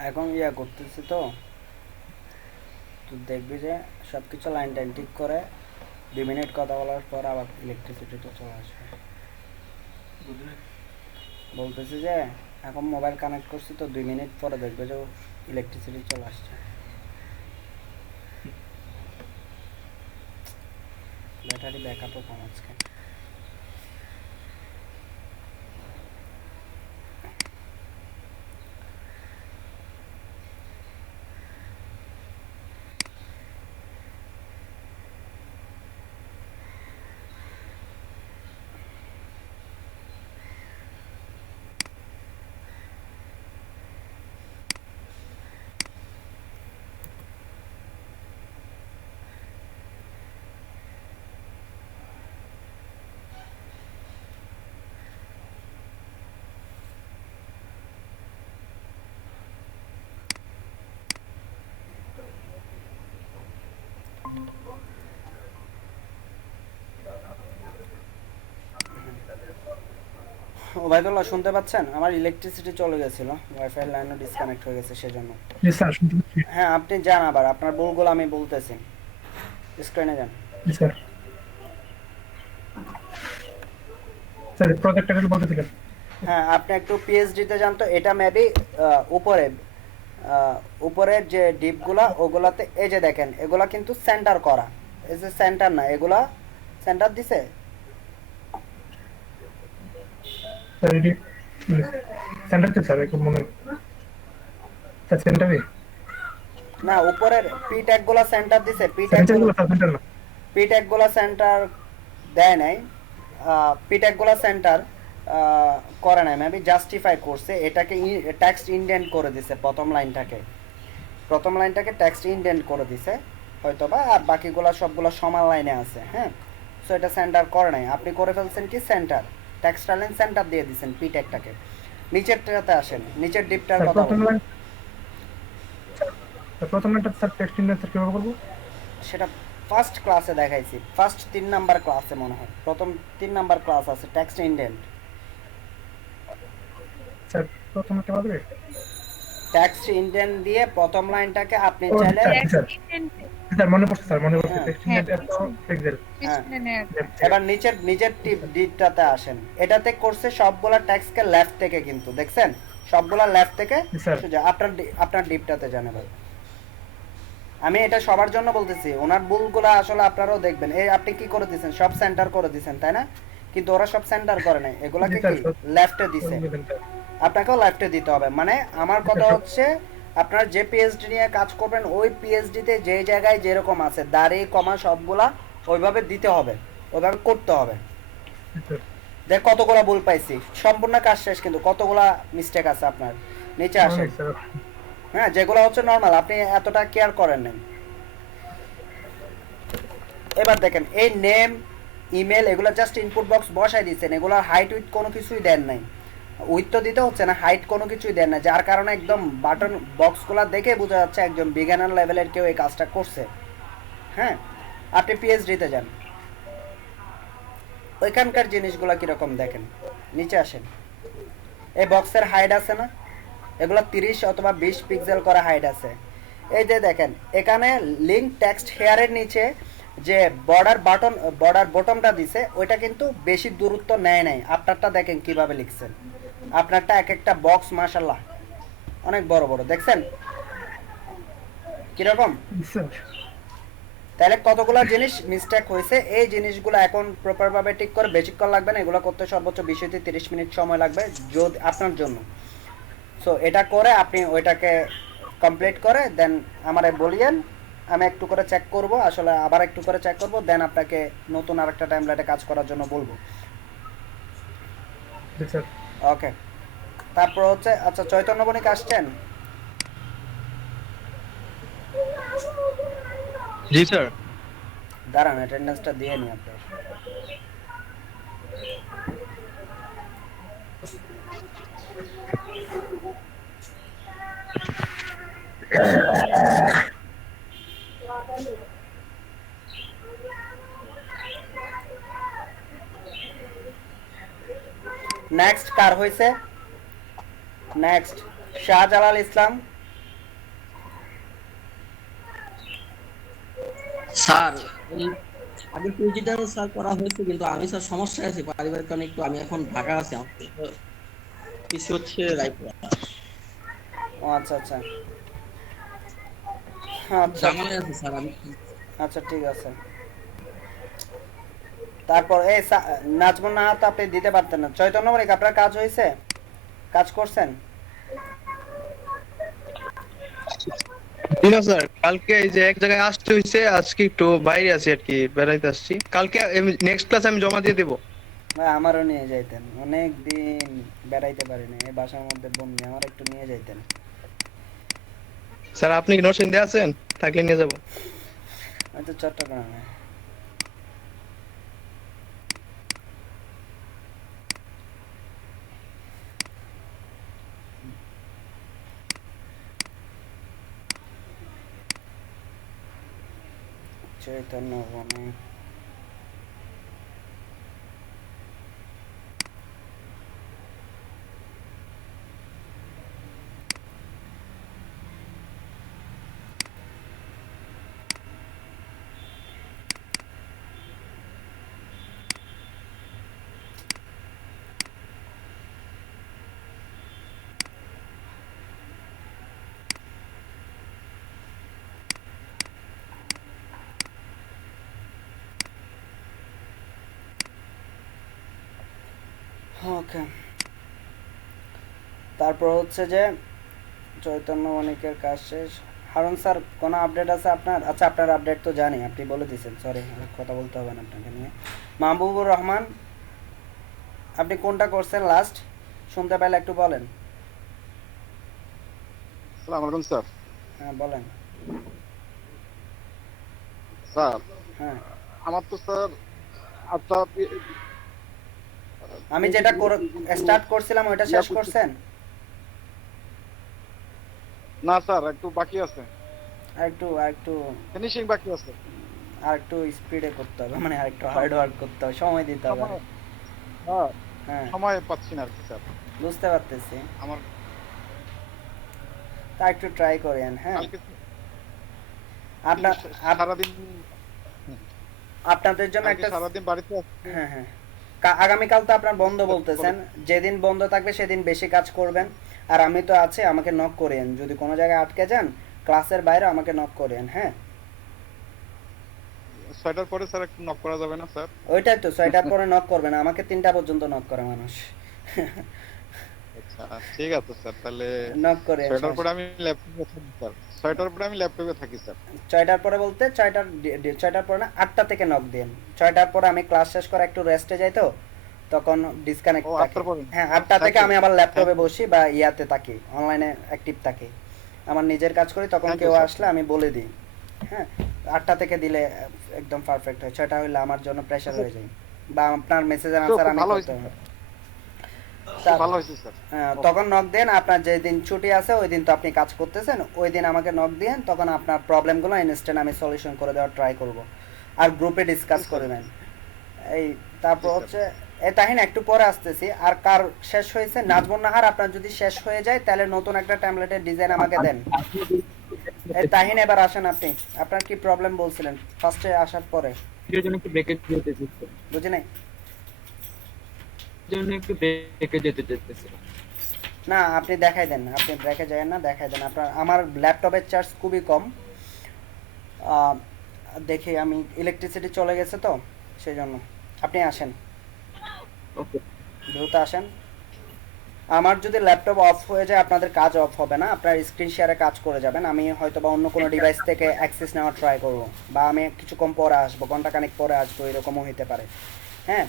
এখন ইয়া করতেছি তো দেখবি যে সবকিছু লাইন টাইন ঠিক করে 2 মিনিট কথা বলার পর আবার ইলেকট্রিসিটিটা চলে আসবে। বলতেছি যে এখন মোবাইল কানেক্ট করছি তো 2 মিনিট পরে দেখবে যে ইলেকট্রিসিটি চলে আসছে। ব্যাটারি ব্যাকআপও কম আজকে। ওবায়দুল্লাহ শুনতে পাচ্ছেন? আমার ইলেকট্রিসিটি চলে গেছিল, ওয়াইফাই লাইনও ডিসকানেক্ট হয়ে গেছে সেজন্য। জি স্যার শুনতে পাচ্ছি। হ্যাঁ আপনি যান, আবার আপনার ভুলগুলো আমি বলতেছি, স্ক্রিনে যান। জি স্যার। স্যার প্রজেক্টটা একটু বলতে দিলেন। হ্যাঁ আপনি একটু পিএইচডিতে যান তো, এটা মেবি উপরে উপরের যে ডিপগুলা ওগুলাতে এই যে দেখেন এগুলা কিন্তু সেন্টার করা, এই যে সেন্টার না, এগুলা সেন্টার দিছে। স্যার এটি সেন্টার তো স্যার একটু মনে স্যার সেন্টারে না উপরের পি ট্যাগ গুলা সেন্টার দিছে, সেন্টার গুলো স্যার সেন্টার না। পি ট্যাগ গুলা সেন্টার দেয় নাই, পি ট্যাগ গুলা সেন্টার করে নাই, মেবি জাস্টিফাই করছে, এটাকে টেক্সট ইনডেন্ট করে দিছে, প্রথম লাইনটাকে টেক্সট ইনডেন্ট করে দিছে হয়তোবা, আর বাকিগুলা সবগুলো সমান লাইনে আছে। হ্যাঁ সো এটা সেন্টার করে নাই, আপনি করে ফেলছেন কি সেন্টার, টেক্সট লাইন সেন্টার দিয়ে দিছেন পি ট্যাগটাকে। নিচেরটাতে আসেন, নিচের ডিপটার কথা বলুন। প্রথম লাইনটা স্যার টেক্সট ইনডেন্ট স্যার কিভাবে করব? সেটা ফার্স্ট ক্লাসে দেখাইছি, ফার্স্ট 3 নাম্বার ক্লাসে মনে হয়, প্রথম 3 নাম্বার ক্লাস আছে টেক্সট ইনডেন্ট। স্যার প্রথম একটা হবে টেক্সট ইনডেন্ট দিয়ে প্রথম লাইনটাকে আপনি চাইলে স্যার মনে পড়ছে স্যার, মনে পড়ছে টেক্সট ইনডেন্ট এত পিক্সেল। এবার নিচের ডিপটাতে আসেন, এটাতে করছে সবগুলা টেক্সটকে লেফট থেকে, কিন্তু দেখছেন সবগুলা লেফট থেকে সোজা। আপনার ডিপটাতে যান এবার। আমি এটা সবার জন্য বলতেছি, ওনার ভুলগুলো আসলে আপনারাও দেখবেন। এই আপনি কি করে দিয়েছেন, সব সেন্টার করে দিয়েছেন তাই না, কিন্তু ওরা সব সেন্টার করে নাই, এগুলাকে কি লেফটে দিছে, আপনাকেও লেফটে দিতে হবে। মানে আমার কথা হচ্ছে আপনার যে পিএইচডি নিয়ে কাজ করবেন ওই পিএইচডিতে যে জায়গায় যেরকম আছে দাড়ি কমা সবগুলা ওইভাবে দিতে হবে, ওইভাবে করতে হবে। দেখ কতগুলা ভুল পাইছি, সম্পূর্ণ কাজ শেষ কিন্তু কতগুলা মিস্টেক আছে আপনার। নিচে আসেন, হ্যাঁ যেগুলো হচ্ছে নরমাল, আপনি এতটা কেয়ার করেন নাই। এবার দেখেন এই নেম ইমেল এগুলো জাস্ট ইনপুট বক্স বসাই দিচ্ছেন, এগুলোর হাইট উইথ কোনো কিছুই দেন নাই, উইথ তো দিতে হচ্ছে না, হাইট কোনো কিছুই দেন না, যার কারণে একদম বাটন বক্সগুলো দেখে বোঝা যাচ্ছে একজন বিজ্ঞানার লেভেলের কেউ এই কাজটা করছে। হ্যাঁ আপনি পিএইচডিতে যান, ওইখানকার জিনিসগুলো কীরকম দেখেন। নিচে আসেন, এই বক্সের হাইট আছে না, এগুলো 30 অথবা 20 পিক্সেল করা হাইট আছে। এই যে দেখেন এখানে লিঙ্ক টেক্সট হেয়ারের নিচে যে বর্ডার বটমটা দিছে ওইটা কিন্তু বেশি দূরত্ব নেয় নাই। আপনারটা দেখেন কিভাবে লিখছেন, আপনারটা এক একটা বক্স মাশাআল্লাহ অনেক বড় বড়, দেখছেন কিরকম। তাহলে কতগুলো জিনিস মিস্টেক হয়েছে, এই জিনিসগুলো এখন প্রপার ভাবে ঠিক করে, বেশিক্ষণ লাগবে না এগুলো করতে, সর্বোচ্চ 20 থেকে 30 মিনিট সময় লাগবে যদি আপনার জন্য। সো এটা করে আপনি ওইটাকে কমপ্লিট করে দেন আমারে বলিয়েন, আমি একটু করে চেক করব, আসলে আবার একটু করে চেক করব, দেন আপনাকে নতুন আরেকটা টাইমলাইনে কাজ করার জন্য বলবো। ওকে তারপর হচ্ছে আচ্ছা চৈতন্য বণিক আসছেন? জি স্যার। দাঁড়ান অ্যাটেন্ডেন্সটা দিয়ে নি আপনার। নেক্সট কার হয়েছে? নেক্সট শাহজালাল ইসলাম। স্যার আগে পিজিটা স্যার করা হয়েছে, কিন্তু আমি স্যার সমস্যায় আছি পারিবারিক কারণে, একটু আমি এখন ঢাকা আছি, কিছু হচ্ছে রায়পুরা। ও আচ্ছা আচ্ছা জামালে আছে স্যার আমি। আচ্ছা ঠিক আছে। তারপর এই নাজমুন নাহাত আপনি দিতে পারতেন না। চৈতন্য বণিক আপনার কাজ হয়েছে, কাজ করছেন? না স্যার, কালকে এই যে এক জায়গায় আসতে হইছে, আজকে একটু বাইরে আছি আর কি, বেড়াইতে আসছি। কালকে নেক্সট ক্লাস আমি জমা দিয়ে দেবো। আমারও নিয়ে যাইতেন, অনেক দিন বেড়াইতে পারিনি এই বাসার মধ্যে বন্দি, আমার একটু নিয়ে যাইতেন। স্যার আপনি কি নরসিংদে আছেন? থাকলে নিয়ে যাবো। আমি তো চট্টগ্রামে। চৈতন্য বণিক ওকে, তারপর হচ্ছে যে চৈতন্য অনেকের কাজ শেষ। হারুন স্যার কোনো আপডেট আছে আপনার? আচ্ছা, আপনার আপডেট তো জানি, আপনি বলে দিয়েছেন, সরি কথা বলতে হবে না আপনাকে নিয়ে। মাহবুবুর রহমান, আপনি কোনটা করছেন লাস্ট? শুনতে পাইলে একটু বলেন। আসসালামু আলাইকুম স্যার। হ্যাঁ বলেন। স্যার হ্যাঁ, আমার তো স্যার আচ্ছা আমি যেটা স্টার্ট করছিলাম ওইটা শেষ করছেন? না স্যার, একটু বাকি আছে, আরেকটু ফিনিশিং বাকি আছে। আর একটু স্পিডে করতে হবে, মানে আর একটু হার্ড ওয়ার্ক করতে হবে, সময় দিতে হবে। হ্যাঁ, সময় পাচ্ছি না আর কি স্যার। বুঝতে পারতেছি, আমার তা একটু ট্রাই করেন। হ্যাঁ, সারাদিন আপনাদের জন্য একটা সারাদিন বাড়িতে আছি। হ্যাঁ হ্যাঁ, আগামীকাল তো আপনার বন্ধ বলতেছেন, যেদিন বন্ধ থাকবে সেদিন বেশি কাজ করবেন। আর আমি তো আছে, আমাকে নক করেন যদি কোনো জায়গায় আটকে যান, ক্লাসের বাইরে আমাকে নক করেন। হ্যাঁ, 6টার পরে স্যার একটু নক করা যাবে না স্যার? ওইটাই তো, 6টার পরে নক করবেন, আমাকে 3টা পর্যন্ত নক করে মানুষ। আচ্ছা ঠিক আছে স্যার, তাহলে নক করে 6টার পরে আমি ল্যাপটপে থাকি স্যার। 6টার পরে আমি ল্যাপটপে থাকি স্যার। 6টার পরে বলতে 6টার পরে না, 8টা থেকে নক দেন। 6টার পরে আমি ক্লাস শেষ করে একটু রেস্টে যাই, তো তখন ডিসকানেক্ট থাকে। হ্যাঁ, 8টা থেকে আমি আবার ল্যাপটপে বসি বা ইয়াতে থাকি, অনলাইনে অ্যাক্টিভ থাকি, আমার নিজের কাজ করি। তখন কেউ আসলে আমি বলে দিই। হ্যাঁ, 8টা থেকে দিলে একদম পারফেক্ট হয়। 6টা হইলে আমার জন্য প্রেসার হয়ে যায়, বা আপনার মেসেজের আনসার আমি করতে হবে। তখন নক দেন, আপনার যেদিন ছুটি আছে ওই দিন তো আপনি কাজ করতেছেন, ওই দিন আমাকে নক দিয়েন, তখন আপনার প্রবলেমগুলো ইনস্ট্যান্ট আমি সলিউশন করে দেওয়ার ট্রাই করব। আর গ্রুপে ডিসকাস করে নেন। এই তারপর হচ্ছে তাহিন একটু পরে আসতেছি। আর কার শেষ হয়েছে? নাজমুন নাহার, আপনার যদি শেষ হয়ে যায় তাহলে নতুন একটা টেমপ্লেটের ডিজাইন আমাকে দেন। এই তাহিন এবার আসেন, আপনি আপনার কি প্রবলেম বলছিলেন ফার্স্টে আসার পরে? বুঝি নাই না, আপনি দেখাই দেন, আপনি ব্রেকে যায় না, দেখাই দেন আপনার। আমার ল্যাপটপের চার্জ খুবই কম, দেখি আমি ইলেকট্রিসিটি চলে গেছে তো সেই জন্য। আপনি আসেন, দ্রুত আসেন। আমার যদি ল্যাপটপ অফ হয়ে যায় আপনাদের কাজ অফ হবে না, আপনার স্ক্রিন শেয়ারে কাজ করে যাবেন। আমি হয়তো বা অন্য কোনো ডিভাইস থেকে অ্যাক্সেস নেওয়ার ট্রাই করব, বা আমি কিছুক্ষণ পরে আসবো, ঘন্টা খানেক পরে আসবো, এরকমও হতে পারে। হ্যাঁ,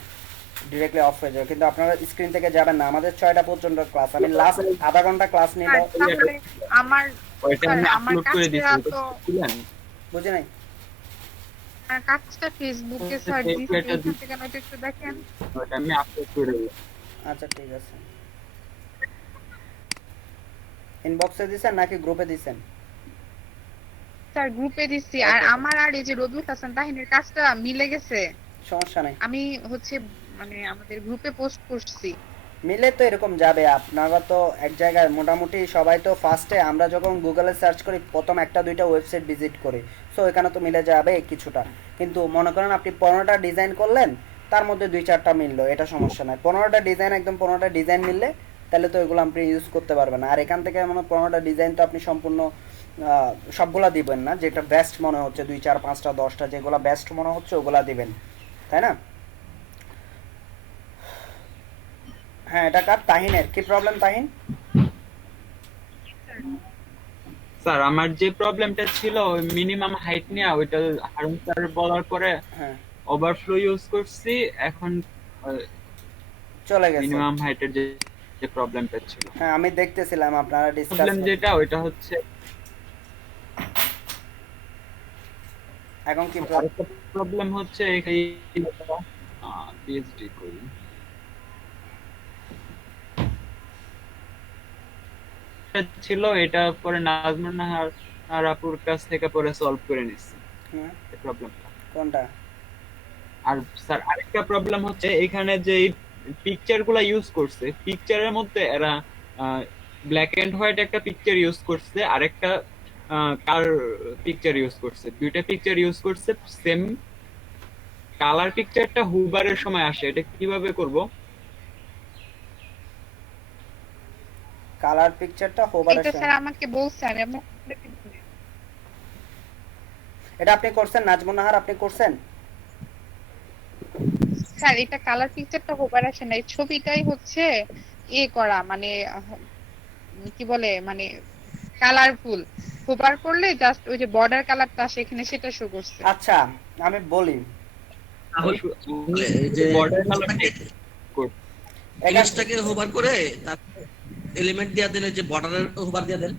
ডিরেক্টলি অফ হয়ে যাবে, কিন্তু আপনারা স্ক্রিন থেকে যাবেন না। আমাদের 6টা পর্যন্ত ক্লাস, আমি লাস্ট আধা ঘন্টা ক্লাস নিব। আমার বুঝি নাই কাজটা ফেসবুকে স্যার দিছি, থেকে নয়তো একটু দেখেন। ওটা আমি আপলোড করে দেব। আচ্ছা ঠিক আছে। ইনবক্সে দিছেন নাকি গ্রুপে দিছেন? স্যার গ্রুপে দিছি। আর আমার আর এই যে রবিউল হাসান তাহিনের কাজটা মিলে গেছে, সমস্যা নাই। আমি হচ্ছে মানে আমাদের গ্রুপে পোস্ট করছি, মিলে তো এরকম যাবে। আপনারা তো এক জায়গায় মোটামুটি সবাই তো ফার্স্টে আমরা যখন গুগলে সার্চ করি প্রথম 1-2টা ওয়েবসাইট ভিজিট করি, সো এখানে তো মিলে যাবে কিছুটা। কিন্তু মনে করেন আপনি 15টা ডিজাইন করলেন, তার মধ্যে 2-4টা মিললো, এটা সমস্যা নাই। 15টা ডিজাইন, একদম 15টা ডিজাইন মিললে তাহলে তো এগুলো আপনি ইউজ করতে পারবেন। আর এখান থেকে মানে 15টা ডিজাইন তো আপনি সম্পূর্ণ সবগুলা দিবেন না, যেটা বেস্ট মনে হচ্ছে 2, 4, 5টা 10টা যেগুলো বেস্ট মনে হচ্ছে ওগুলা দিবেন, তাই না? হ্যাঁ, এটা কার? তাহিনের কি প্রবলেম তাহিন? স্যার আমার যে প্রবলেমটা ছিল মিনিমাম হাইট নিয়ে, ওইটা হারুন স্যার বলার পরে ওভারফ্লো ইউজ করছি, এখন চলে গেছে মিনিমাম হাইটের যে প্রবলেমটা ছিল। হ্যাঁ, আমি দেখতেছিলাম আপনারা ডিসকাস প্রবলেম যেটা ওইটা হচ্ছে এখন কি প্রবলেম হচ্ছে এই পিএইচডি করি ছিল, এটা পরে নাজমুন নাহার আর আপুর কাছ থেকে পরে সলভ করে নিচ্ছি এই প্রবলেমটা। কোনটা? আর স্যার আরেকটা প্রবলেম হচ্ছে এখানে যে পিকচারগুলো ইউজ করছে, পিকচারের মধ্যে এরা ব্ল্যাক এন্ড হোয়াইট একটা পিকচার ইউজ করছে, আরেকটা কালার পিকচার ইউজ করছে। দুইটা পিকচার ইউজ করছে সেম। কালার পিকচারটা হুবারের সময় আসে, এটা কিভাবে করব? কালার পিকচারটা হোভারের এটা স্যার আমাকে বলছে, আমি আপনাকে এটা আপনি করছেন নাজমুন নাহার, আপনি করছেন? স্যার এটা কালার পিকচারটা হোবার আসে না, এই ছবিটাই হচ্ছে করা মানে কি বলে মানে কালারফুল। হোবার করলে জাস্ট ওই যে বর্ডার কালারটা আসে এখানে, সেটা শো করছে। আচ্ছা আমি বলি, এই যে ইমেজটাকে হোভার করে তারপর এলিমেন্ট দিয়া দিলে যে বর্ডারের হোভার দিয়া দেন।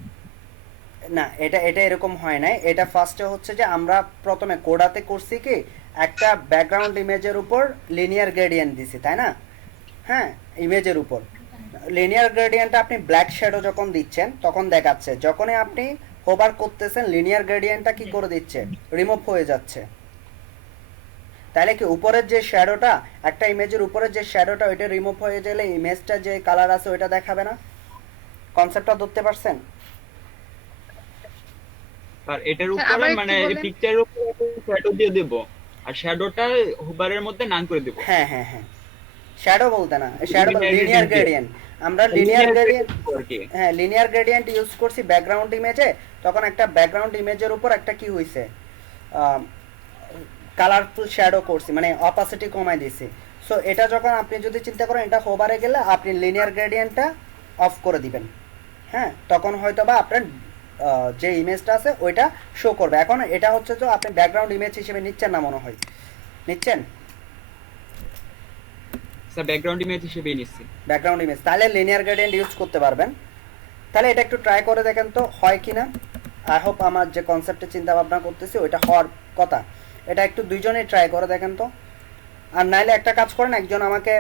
না এটা এটা এরকম হয় নাই। এটা ফার্স্টে হচ্ছে যে আমরা প্রথমে কোডাতে করছি কি একটা ব্যাকগ্রাউন্ড ইমেজের উপর লিনিয়ার গ্রেডিয়েন্ট দিছি, তাই না? হ্যাঁ, ইমেজের উপর লিনিয়ার গ্রেডিয়েন্টটা আপনি ব্ল্যাক শ্যাডো যখন দিচ্ছেন তখন দেখাচ্ছে, যখনই আপনি হোভার করতেছেন লিনিয়ার গ্রেডিয়েন্টটা কি করে দিচ্ছে, রিমুভ হয়ে যাচ্ছে। তাহলে কি উপরের যে শ্যাডোটা, একটা ইমেজের উপরের যে শ্যাডোটা ওইটা রিমুভ হয়ে গেলে ইমেজটা যে কালার আছে ওইটা দেখাবে না। কনসেপ্টটা ধরতে পারছেন? আর এটার উপরে মানে পিকচারের উপরে শ্যাডো দিয়ে দেব, আর শ্যাডোটা হোভারের মধ্যে নান করে দেব। হ্যাঁ হ্যাঁ হ্যাঁ, শ্যাডো বলতে না, শ্যাডো লিনিয়ার গ্রেডিয়েন্ট। আমরা লিনিয়ার গ্রেডিয়েন্ট, হ্যাঁ লিনিয়ার গ্রেডিয়েন্ট ইউজ করছি ব্যাকগ্রাউন্ড ইমেজে। তখন একটা ব্যাকগ্রাউন্ড ইমেজের উপর একটা কি হইছে, কালারফুল শ্যাডো করছি, মানে অপাসিটি কমাই দিছি। সো এটা যখন আপনি যদি চিন্তা করেন এটা হোভারে গেলে আপনি লিনিয়ার গ্রেডিয়েন্টটা অফ করে দিবেন, হ্যাঁ, তখন হয়তো বা আপনার যে ইমেজটা আছে ওইটা শো করবে। এখন এটা হচ্ছে তো আপনি ব্যাকগ্রাউন্ড ইমেজ হিসেবে নিচ্ছেন না মনে হয়, নিচ্ছেন? স্যার ব্যাকগ্রাউন্ড ইমেজ হিসেবে নিচ্ছি। ব্যাকগ্রাউন্ড ইমেজ, তাহলে লিনিয়ার গ্রেডিয়েন্ট ইউজ করতে পারবেন। তাহলে এটা একটু ট্রাই করে দেখেন তো হয় কিনা। আই হোপ আমার যে কনসেপ্টে চিন্তা ভাবনা করতেছি ওইটা হওয়ার কথা। এটা একটু দুইজনেই ট্রাই করে দেখেন তো। আর নাইলে একটা কাজ করেন, একজন আমাকে,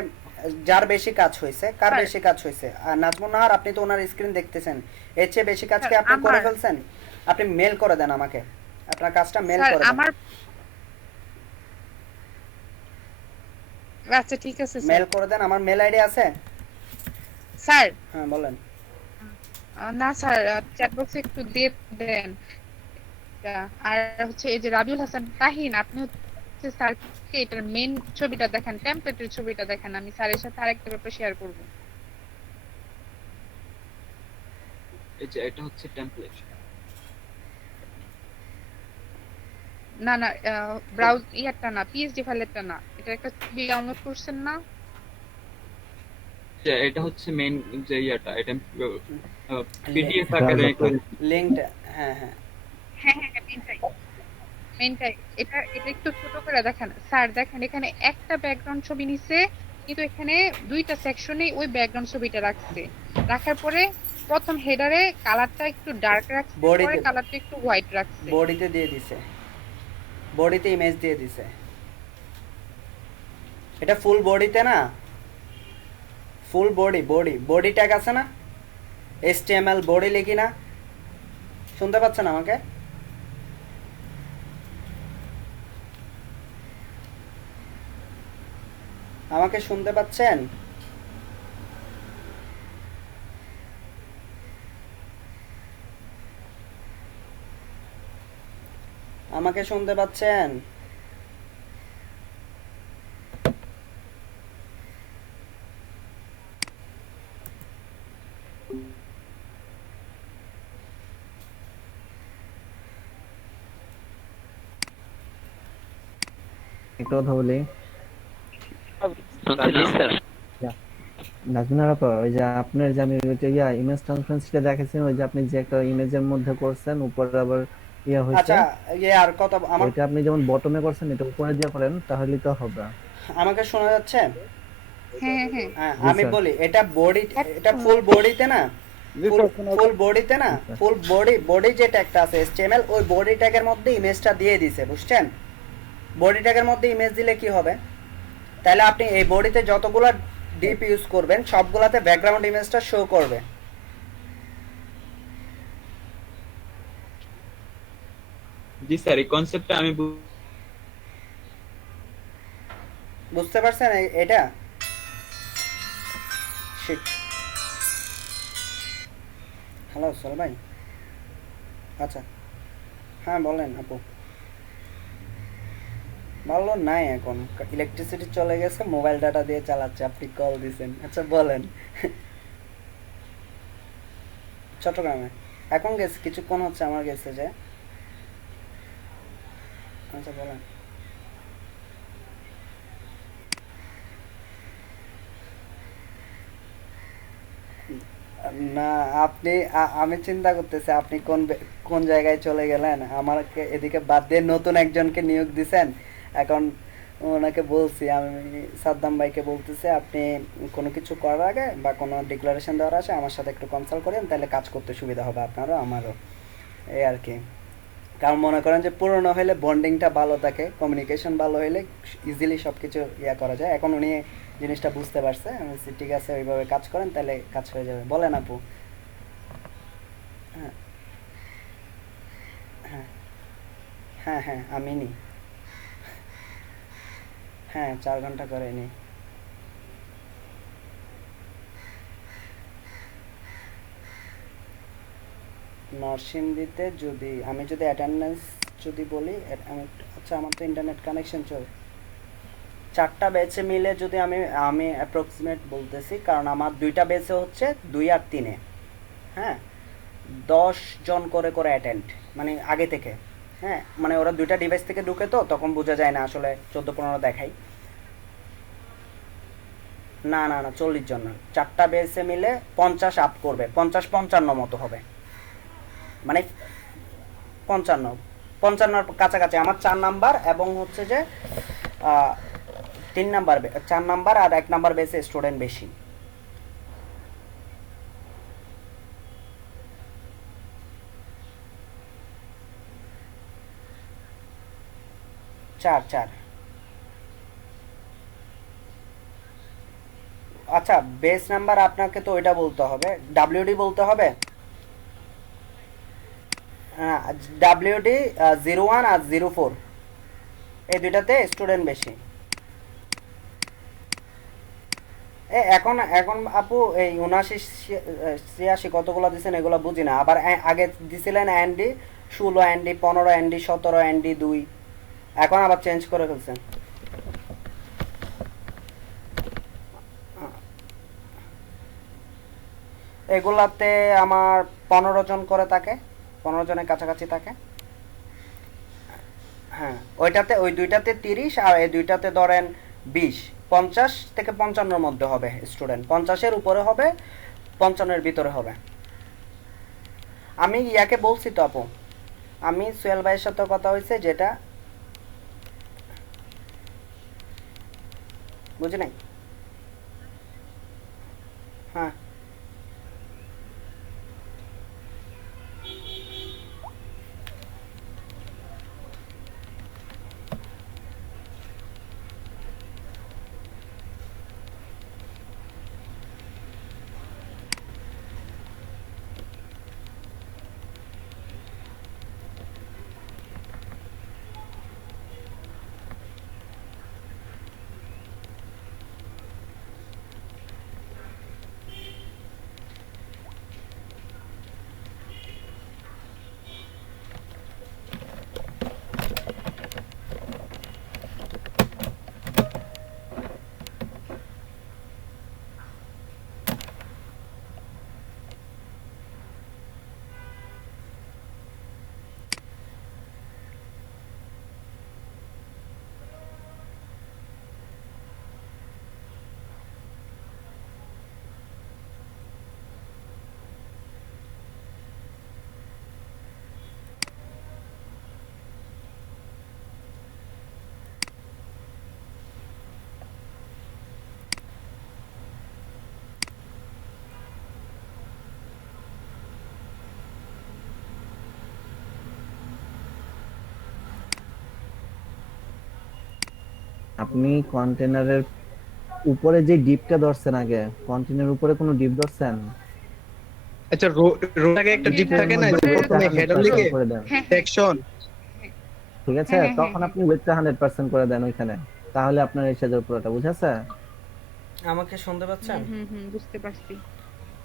যার বেশি কাজ হয়েছে, কার বেশি কাজ হয়েছে, আর নাজমুন নাহার আপনি তো ওনার স্ক্রিন দেখতেছেন, এর চেয়ে বেশি কাজকে আপনি করে ফেলছেন, আপনি মেল করে দেন আমাকে, আপনার কাজটা মেল করে দেন। আচ্ছা ঠিক আছে মেল করে দেন, আমার মেল আইডি আছে স্যার। হ্যাঁ বলেন। না স্যার চ্যাট বক্সে একটু দিয়ে দেন। আর হচ্ছে এই যে রাবিউল হাসান তাহিন, আপনি হচ্ছে স্যারকে এটার মেইন ছবিটা দেখেন, টেমপ্লেটের ছবিটা দেখেন, আমি স্যারের সাথে আরেকটা ব্যাপার শেয়ার করব। এই যে এটা হচ্ছে টেমপ্লেট। না না ব্রাউজ ইয়ারটা না, পিএসডি ফাইলেরটা না, এটা একটা ছবি ডাউনলোড করছেন না? এটা হচ্ছে মেইন যে ইয়াটা, এটা পিডিএফ আকারে লিংকটা। হ্যাঁ হ্যাঁ হ্যাঁ হ্যাঁ মেইনটাই। এটা এটা একটু ছোট করে দেখেন স্যার, দেখেন এখানে একটা ব্যাকগ্রাউন্ড ছবি নিছে, কিন্তু এখানে দুইটা সেকশনে ওই ব্যাকগ্রাউন্ড ছবিটা রাখছে। রাখার পরে প্রথম হেডারে কালারটা একটু ডার্ক রাখছে, পরে কালারটা একটু হোয়াইট রাখছে, বডিতে দিয়ে দিছে, বডিতে ইমেজ দিয়ে দিছে। এটা ফুল বডিতে না, ফুল বডি, বডি ট্যাগ আছে না, HTML বডি লিখি না, শুনতে পাচ্ছেন আমাকে? আমাকে শুনতে পাচ্ছেন? আমাকে শুনতে পাচ্ছেন? একটু কথা বলি। নাজমিন আপা, ওই যে আপনার যে আমি ইমেজ ট্রান্সপারেন্সিটা দেখেছেন, ওই যে আপনি যে একটা ইমেজের মধ্যে করছেন উপরে আবার ইয়া হইছে। আচ্ছা আর কত আমার, এটা আপনি যেমন বটমে করছেন এটা উপরে দিয়ে করেন তাহলে তো হবে। আমাকে শোনা যাচ্ছে? হ্যাঁ হ্যাঁ আমি বলি এটা বডি, এটা ফুল বডিতে না, ফুল বডিতে না, ফুল বডি যে ট্যাগটা আছে HTML, ওই বডি ট্যাগের মধ্যে ইমেজটা দিয়ে দিছে, বুঝছেন? বডি ট্যাগের মধ্যে ইমেজ দিলে কি হবে, তাহলে আপনি এই বডিতে যতগুলো ডিপ ইউজ করবেন সবগুলাতে ব্যাকগ্রাউন্ড ইমেজটা শো করবে। জি স্যার, এই কনসেপ্টটা আমি বুঝতে পারছেন এটা? হ্যালো সোল ভাই। আচ্ছা হ্যাঁ বলেন আপু। ভালো নাই, এখন ইলেকট্রিসিটি চলে গেছে, মোবাইল ডাটা দিয়ে চালাচ্ছে, আপনি কল দিছেন। আচ্ছা বলেন। চট্টগ্রামে এখন গেছে, কিছুক্ষণ হচ্ছে আমার গেছে যে। আচ্ছা বলেন। না আপনি আমি চিন্তা করতেছি আপনি কোন জায়গায় চলে গেলেন, আমাকে এদিকে বাদ দিয়ে নতুন একজনকে নিয়োগ দিছেন। এখন ওনাকে বলছি, আমি সাদ্দাম ভাইকে বলতেছি আপনি কোনো কিছু করার আগে বা কোনো ডিক্লারেশন দেওয়ার আছে আমার সাথে একটু কনসাল্ট করেন, তাহলে কাজ করতে সুবিধা হবে আপনারও আমারও, এই আর কি। কারণ মনে করেন যে পুরনো হলে বন্ডিংটা ভালো থাকে, কমিউনিকেশন ভালো হলে ইজিলি সব কিছু করা যায়। এখন উনি জিনিসটা বুঝতে পারছে, আমি বলছি ঠিক আছে ওইভাবে কাজ করেন তাহলে কাজ হয়ে যাবে। বলেন আপু। হ্যাঁ হ্যাঁ হ্যাঁ হ্যাঁ আমি নি, হ্যাঁ 4 ঘন্টা করে নি। নরসিংদীতে যদি আমি অ্যাটেন্ডেন্স যদি বলি, আমি আচ্ছা আমার তো ইন্টারনেট কানেকশন চলে, 4টা ব্যাচে মিলে যদি আমি অ্যাপ্রক্সিমেট বলতেছি, কারণ আমার 2টা ব্যাচে হচ্ছে 2 আর 3-এ, হ্যাঁ 10 জন করে অ্যাটেন্ড, মানে আগে থেকে, হ্যাঁ মানে ওরা 2টা ডিভাইস থেকে ঢুকে তো তখন বোঝা যায় না আসলে 14-15 দেখাই। না না না 40 জন না, 4টা ব্যাচে মিলে 50 আপ করবে, 50-55 মতো হবে, মানে 55-55 কাছাকাছি। আমার 4 নাম্বার এবং হচ্ছে যে 3 নাম্বার, 4 নাম্বার আর 1 নাম্বার বেসে স্টুডেন্ট বেশি। চার। আচ্ছা বেস নাম্বার আপনাকে তো ওইটা বলতে হবে, ডাব্লিউডি বলতে হবে। ডাব্লিউডি 01 আর 04 এই দুইটাতে স্টুডেন্ট বেশি। এখন আপু এই 79-86 কতগুলো দিচ্ছেন এগুলো বুঝি না, আবার আগে দিছিলেন এনডি 16 এনডি 15 এনডি 17 এনডি 2, এখন আবার চেঞ্জ করে ফেলছেন। এগুলাতে আমার 15 জন করে থাকে, 15 জনের কাছাকাছি থাকে। হ্যাঁ ওইটাতে ওই দুইটাতে 30 আর এই দুইটাতে ধরেন 20, 50 থেকে 55-র মধ্যে হবে স্টুডেন্ট, 50-এর উপরে হবে, 55-এর ভিতরে হবে। আমি ইয়াকে বলছি তো আপু, আমি সোহেল ভাইয়ের সাথে কথা হয়েছে, যেটা বুঝি নাই। হ্যাঁ আপনি কন্টেনারের উপরে যে ডিপটা ধরছেন, আগে কন্টেনারের উপরে কোনো ডিপ ধরছেন? আচ্ছা রোটাকে একটা ডিপ থাকে না, যে প্রথমে হেডার লিখে সেকশন, ঠিক আছে, তখন আপনি ওয়েটটা 100% করে দেন ওইখানে, তাহলে আপনার এসে যাবে পুরোটা। বুঝাছে? আমাকে শুনতে পাচ্ছেন? বুঝতে পারছি।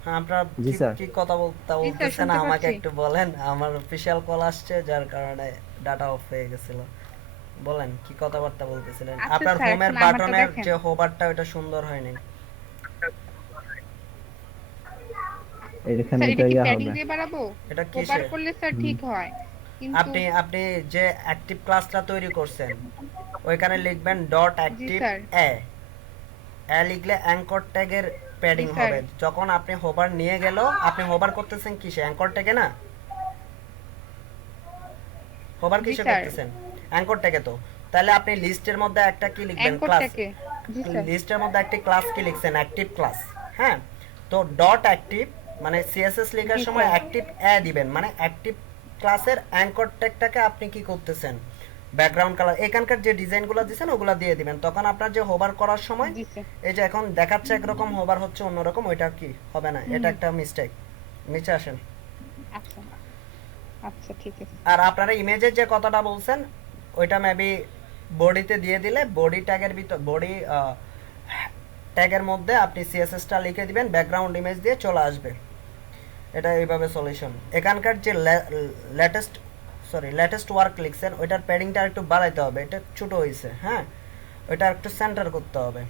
হ্যাঁ আপনারা কি কথা বলতেছেন আমাকে একটু বলেন, আমার অফিশিয়াল কল আসছে যার কারণে ডাটা অফ হয়ে গেছিল। বলেন কি কথাবার্তা বলতেছিলেন। আপনার হোমের বাটনের যে হোভারটা ওটা সুন্দর হয়নি। এইখানে এটা ইয়া হবে, এটা কি হোভার করলে স্যার ঠিক হয়, কিন্তু আপনি যে অ্যাক্টিভ ক্লাসটা তৈরি করছেন ওইখানে লিখবেন ডট অ্যাক্টিভ এ লিখলে অ্যাঙ্কর ট্যাগের প্যাডিং জি, স্যার। হবে যখন আপনি হোভার নিয়ে গেল। আপনি হোভার করতেছেন কিসে? অ্যাঙ্কর থেকে না? হোভার জি কিসে স্যার, করতেছেন? অ্যাঙ্কর থেকে তো। তাহলে আপনি লিস্টের মধ্যে একটা কি লিখবেন? Anchor class. থেকে। জি স্যার। লিস্টের মধ্যে একটি ক্লাস কি লিখছেন? Active class. হ্যাঁ, তো ডট অ্যাক্টিভ মানে সিএসএস লেখার জি সময় স্যার। অ্যাক্টিভ দিবেন, মানে অ্যাক্টিভ ক্লাসের অ্যাঙ্কর ট্যাগটাকে আপনি কি করতেছেন? ব্যাকগ্রাউন্ড কালার এখানকার যে ডিজাইনগুলো দিয়েছেন ওগুলা দিয়ে দিবেন। তখন আপনার যে হোভার করার সময় জি স্যার। এই যে এখন দেখাচ্ছে একরকম, হোভার হচ্ছে অন্যরকম, ওইটা কি হবে না, এটা একটা মিস্টেক। নিচে আসেন। আচ্ছা আচ্ছা ঠিক আছে। আর আপনারা ইমেজের যে কথাটা বলছেন ওইটা মেবি বডিতে দিয়ে দিলে বডি ট্যাগের ভিতর, বডি ট্যাগের মধ্যে আপনি সিএসএসটা লিখে দিবেন, ব্যাকগ্রাউন্ড ইমেজ দিয়ে চলে আসবে। এটা এইভাবে সলিউশন। এখানকার যে লেটেস্ট ওয়ার্ক লিখছেন ওইটার প্যাডিংটা একটু বাড়াইতে হবে, এটা ছোট হয়েছে। হ্যাঁ, ওইটা একটু সেন্টার করতে হবে।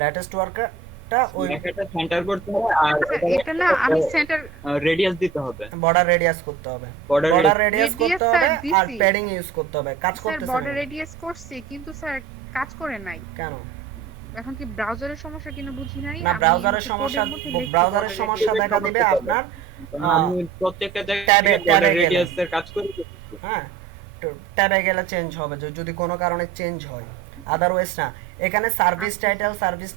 লেটেস্ট ওয়ার্কটা ওই লেখাটা সেন্টার করতে হবে আর এটা না আমি সেন্টার রেডিয়াস দিতে হবে, বর্ডার রেডিয়াস করতে হবে, Border বর্ডার radius রেডিয়াস করতে স্যার হবে আর দিছি। প্যাডিং ইউজ করতে হবে। কাজ স্যার করতেছে বর্ডার না রেডিয়াস করছি কিন্তু স্যার কাজ করে নাই। কেন? এখন কি ব্রাউজারের সমস্যা কিনা বুঝি নাই। না, আমি ব্রাউজারের হচ্ছে সমস্যা, কোডের মধ্যে লিখছি ব্রাউজারের border সমস্যা radius। দেখা দিবে আপনার আমি প্রত্যেকটা ট্যাবে জায়গায় বর্ডার গেলে। রেডিয়াসের কাজ করি। হ্যাঁ, ট্যাবে গেলে চেঞ্জ হবে যদি কোনো কারণে চেঞ্জ হয়, আদারওয়াইজ না। এখানে সার্ভিস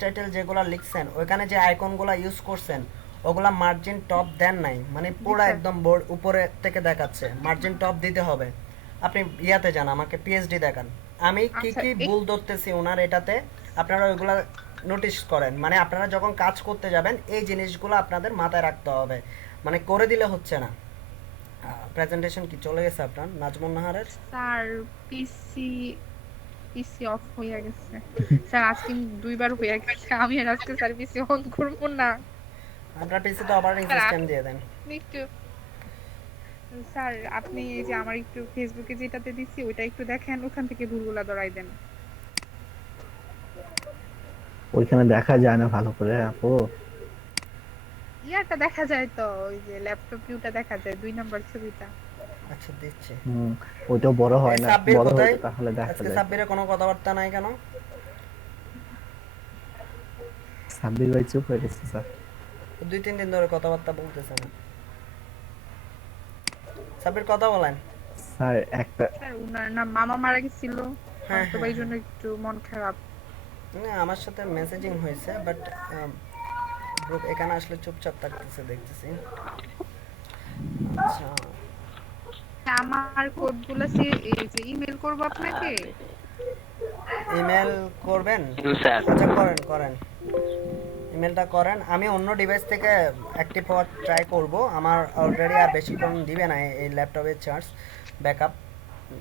টাইটেল যেগুলো লিখছেন ওইখানে যে আইকনগুলো ইউজ করছেন ওগুলা মার্জিন টপ দেন নাই, মানে পুরো একদম বোর্ড উপরে থেকে দেখাচ্ছে। মার্জিন টপ দিতে হবে। আপনি ইয়াতে যান, আমাকে পিএইচডি দেখান, আমি কি আচ্ছা, কি ভুল ধরতেছি ওনার এটাতে, আপনারা ওইগুলা নোটিশ করেন। মানে আপনারা যখন কাজ করতে যাবেন এই জিনিসগুলো আপনাদের মাথায় রাখতে হবে, মানে করে দিলে হচ্ছে না। প্রেজেন্টেশন কি চলে গেছে আপনার নাজমুন নাহারের? স্যার পিসি অফ হয়ে গেছে স্যার, আজকে দুইবার হয়ে গেছে। আমি আর আজকে স্যার পিসি অন করব না। আপনার পিসি তো অপারেটিং সিস্টেম দিয়ে দেন। একটু স্যার আপনি এই যে আমার একটু ফেসবুকে যেটাতে দিছি ওইটা একটু দেখেন, ওখান থেকে ভুলগুলা ধরাই দেন। ওইখানে দেখা যায় না ভালো করে আপু। ইয়াটা দেখা যায় তো, ওই যে ল্যাপটপ ভিউটা দেখা যায় 2 নাম্বার ছবিটা। আচ্ছা দিচ্ছি। ওইটাও বড় হয় না, সাব্বির বড় কোথায়? হলে তাহলে দেখা আজকে যায়। সাব্বিরের কোনো কথাবার্তা নাই কেন? সাব্বির ভাই চুপ হয়ে গেছে স্যার। 2-3 দিন ধরে কথাবার্তা বলতেছে না। সাব্বির কথা বলেন। স্যার একটা স্যার উনার না মামা মারা গেছিল, হ্যাঁ, তো এই জন্য একটু মন খারাপ। না, আমার সাথে মেসেজিং হয়েছে, বাট গ্রুপ এখানে আসলে চুপচাপ থাকতেছে দেখতেছি। আচ্ছা, আমার কোডগুলো এই যে ইমেল করব আপনাকে। ইমেল করবেন? আচ্ছা করেন ইমেলটা করেন। আমি অন্য ডিভাইস থেকে অ্যাক্টিভ হওয়ার ট্রাই করব। আমার অলরেডি আর বেশিক্ষণ দিবে না এই ল্যাপটপের চার্জ ব্যাকআপ।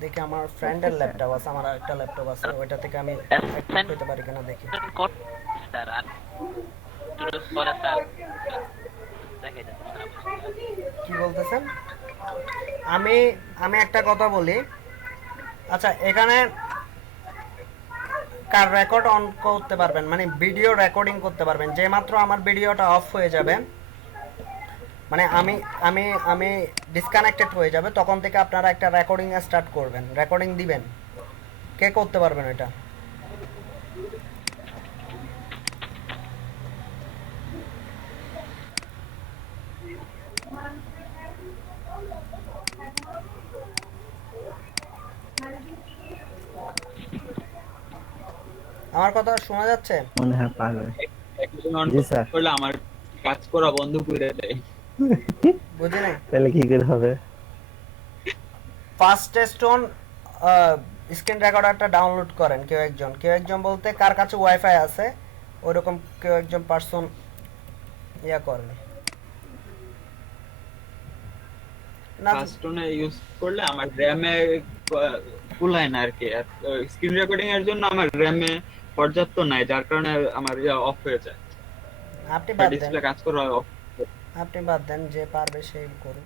দেখি আমার ফ্রেন্ডের ল্যাপটপ আছে, আমার একটা ল্যাপটপ আছে, ওইটা থেকে আমি অ্যাক্টিভ হতে পারি কিনা দেখি। কি বলতেছেন? আমি একটা কথা বলি। আচ্ছা, এখানে কার রেকর্ড অন করতে পারবেন, মানে ভিডিও রেকর্ডিং করতে পারবেন। যে মাত্র আমার ভিডিওটা অফ হয়ে যাবে, মানে আমি ডিসকানেক্টেড হয়ে যাবে, তখন থেকে আপনারা একটা রেকর্ডিং স্টার্ট করবেন, রেকর্ডিং দিবেন। কে করতে পারবেন এটা? আমার কথা শোনা যাচ্ছে? মনে হয় পারবে। জি স্যার, করলে আমার কাজ করা বন্ধ করে দেয়। বুঝি নাই। তাহলে কি করে হবে? ফার্স্ট স্টোন স্ক্রিন রেকর্ডারটা ডাউনলোড করেন কেউ একজন বলতে কার কাছে ওয়াইফাই আছে ওরকম কেউ একজন পারসন ইয়া করেন। ফাস্টনে ইউজ করলে আমার র‍্যামে কুলায় না আর কি। স্ক্রিন রেকর্ডিং এর জন্য আমার র‍্যামে পর্যাপ্ত নাই, যার কারণে আমার অফ হয়ে যায়। আপনি বাদ দেন, ডিসপ্লে কাজ করে অফ। আপনি বাদ দেন, যে পারবে সেই করুন।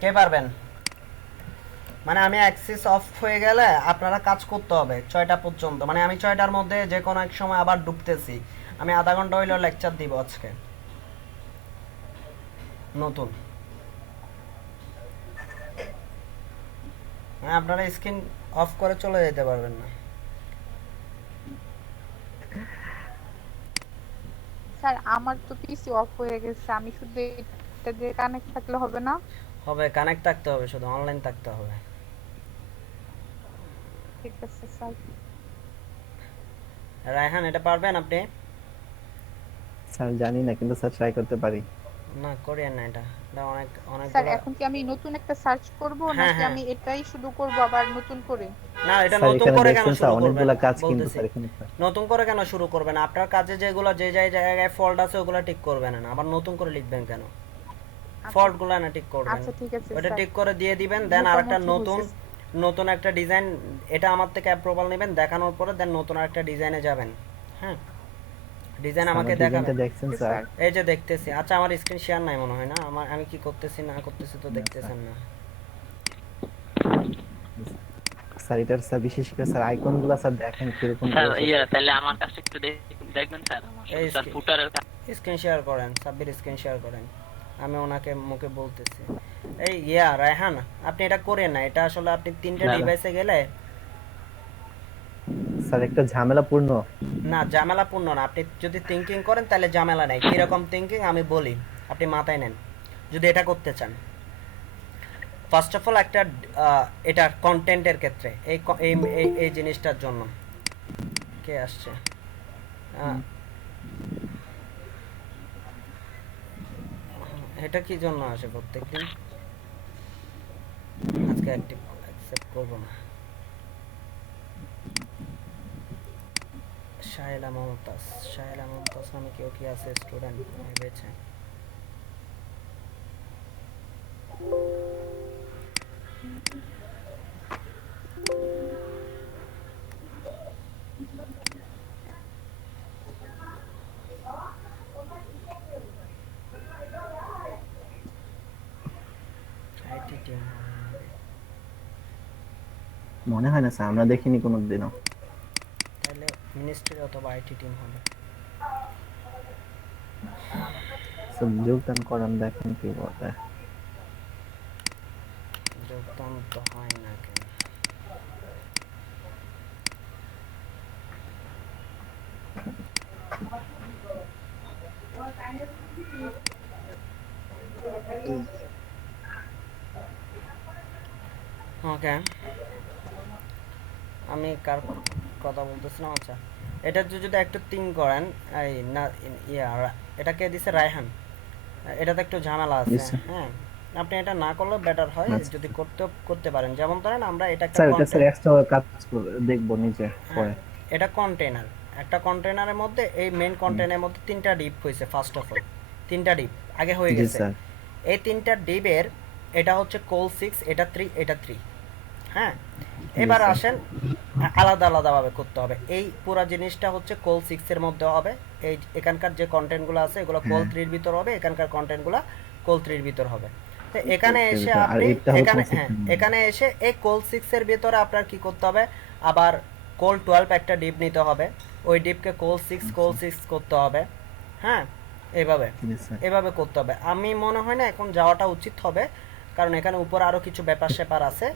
কে পারবেন? মানে আমি অ্যাক্সেস অফ হয়ে গেলে আপনারা কাজ করতে হবে 6টা পর্যন্ত। মানে আমি 6টার মধ্যে যে কোনো এক সময় আবার ঢুকতেছি। আমি আধা ঘন্টা হইলেও লেকচার দিব আজকে নতুন। আপনারা স্ক্রিন অফ করে চলে যেতে পারবেন না। স্যার আমার তো পিসি অফ হয়ে গেছে, আমি শুধু এটা দিয়ে কানেক্ট থাকলে হবে না? হবে, কানেক্ট থাকতে হবে, শুধু অনলাইন থাকতে হবে। ঠিক আছে স্যার। রায়হান এটা পারবেন আপনি? স্যার জানি না, কিন্তু স্যার ট্রাই করতে পারি। না করেন না, এটা অনেক অনেক স্যার এখন কি আমি নতুন একটা সার্চ করব হ্যাঁ, নাকি হ্যাঁ। আমি এটাই শুধু করব আবার নতুন করে? না এটা স্যার নতুন এখানে করে কেন দেখছেন স্যার শুরু করবেন? অনেকগুলা কাজ কিন্তু বলতেছি স্যার এখানে স্যার। নতুন করে কেন শুরু করবেন? আপনার কাজে যেগুলো যে জায়গায় ফল্ট আছে ওগুলো ঠিক করবেন না, আবার নতুন করে লিখবেন কেন? ফল্ট গুলো না ঠিক করবেন। আচ্ছা ঠিক আছে ওটা স্যার। ঠিক করে দিয়ে দিবেন, দেন আরেকটা মোটামুটি নতুন হয়েছে। নতুন একটা ডিজাইন, এটা আমার থেকে অ্যাপ্রুভাল নেবেন, দেখানোর পরে দেন নতুন আরেকটা ডিজাইনে যাবেন। হ্যাঁ, ডিজাইন স্যার, আমাকে আমার ডিজাইনটা দেখাবেন। দেখছেন স্যার? এই যে দেখতেছি। আচ্ছা আমার স্ক্রিন শেয়ার নাই মনে হয় না, আমি কি করতেছি না করতেছি তো দেখতেছেন না। স্যার এটার স্যার বিশেষ করে স্যার আইকনগুলো স্যার দেখেন কিরকম স্যার করেছে। তাহলে আমার কাছে একটু দেখবেন স্যার, এই স্যার ফুটারের স্ক্রিন শেয়ার করেন, সাব্বির স্ক্রিন শেয়ার করেন, আমি ওনাকে মুখে বলতেছি। এই রায়হান আপনি এটা করেন না, এটা আসলে আপনি তিনটা ডিভাইসে গেলে স্যার একটা ঝামেলাপূর্ণ। না ঝামেলাপূর্ণ না, আপনি যদি থিংকিং করেন তাহলে ঝামেলা নাই। কিরকম থিংকিং আমি বলি, আপনি মাথায় নেন যদি এটা করতে চান। ফার্স্ট অফ অল একটা এটা কন্টেন্টের ক্ষেত্রে এই জিনিসটার জন্য কে আসছে, এটা কি জন্য আসে প্রত্যেকদিন? আজকে অ্যাকসেপ্ট করব না। শাহেলা মমতাজ নামে কেউ কি আছে স্টুডেন্ট ভেবেছে? আইটি টিম মনে হয় না স্যার, আমরা দেখিনি কোনোদিনও। তাহলে মিনিস্ট্রি অথবা আইটি টিম হবে। স্যার যোগদান করান, দেখেন কি বলে। যোগদান তো হয় না কেন? ওকে, আমি কার কথা বলতেছিলাম? আচ্ছা এটা যদি একটু থিঙ্ক করেন, এই না এটা কে দিছে? রায়হান। এটাতে একটু ঝামেলা আছে। হ্যাঁ, আপনি এটা না করলে বেটার হয়, যদি করতে পারেন। যেমন ধরেন আমরা এটা একটা স্যার এটা স্যার এক্সট্রা কাজ করে দেখব নিচে পরে। এটা কন্টেইনার, একটা কন্টেইনারের মধ্যে এই মেইন কন্টেইনারের মধ্যে তিনটা ডিপ হয়েছে। ফার্স্ট অফ অল তিনটা ডিপ আগে হয়ে গেছে। এই তিনটা ডিপের এটা হচ্ছে কোল 6, এটা 3, এটা 3। হ্যাঁ, এবার আসেন আলাদা আলাদাভাবে করতে হবে। এই পুরো জিনিসটা হচ্ছে কোল 6 এর মধ্যে হবে। এই এখানকার যে কন্টেন্টগুলো আছে এগুলো কোল 3 এর ভিতর হবে, এখানকার কন্টেন্টগুলো কোল 3 এর ভিতর হবে। তো এখানে এসে আপনি এখানে এসে এই কোল 6 এর ভিতরে আপনার কি করতে হবে? আবার কোল 12 একটা ডিপ নিতে হবে, ওই ডিপকে কোল 6 করতে হবে। হ্যাঁ, এভাবে করতে হবে। আমি মনে হয় না এখন যাওয়াটা উচিত হবে, কারণ এখানে উপরে আরো কিছু ব্যাপার স্যাপার আছে।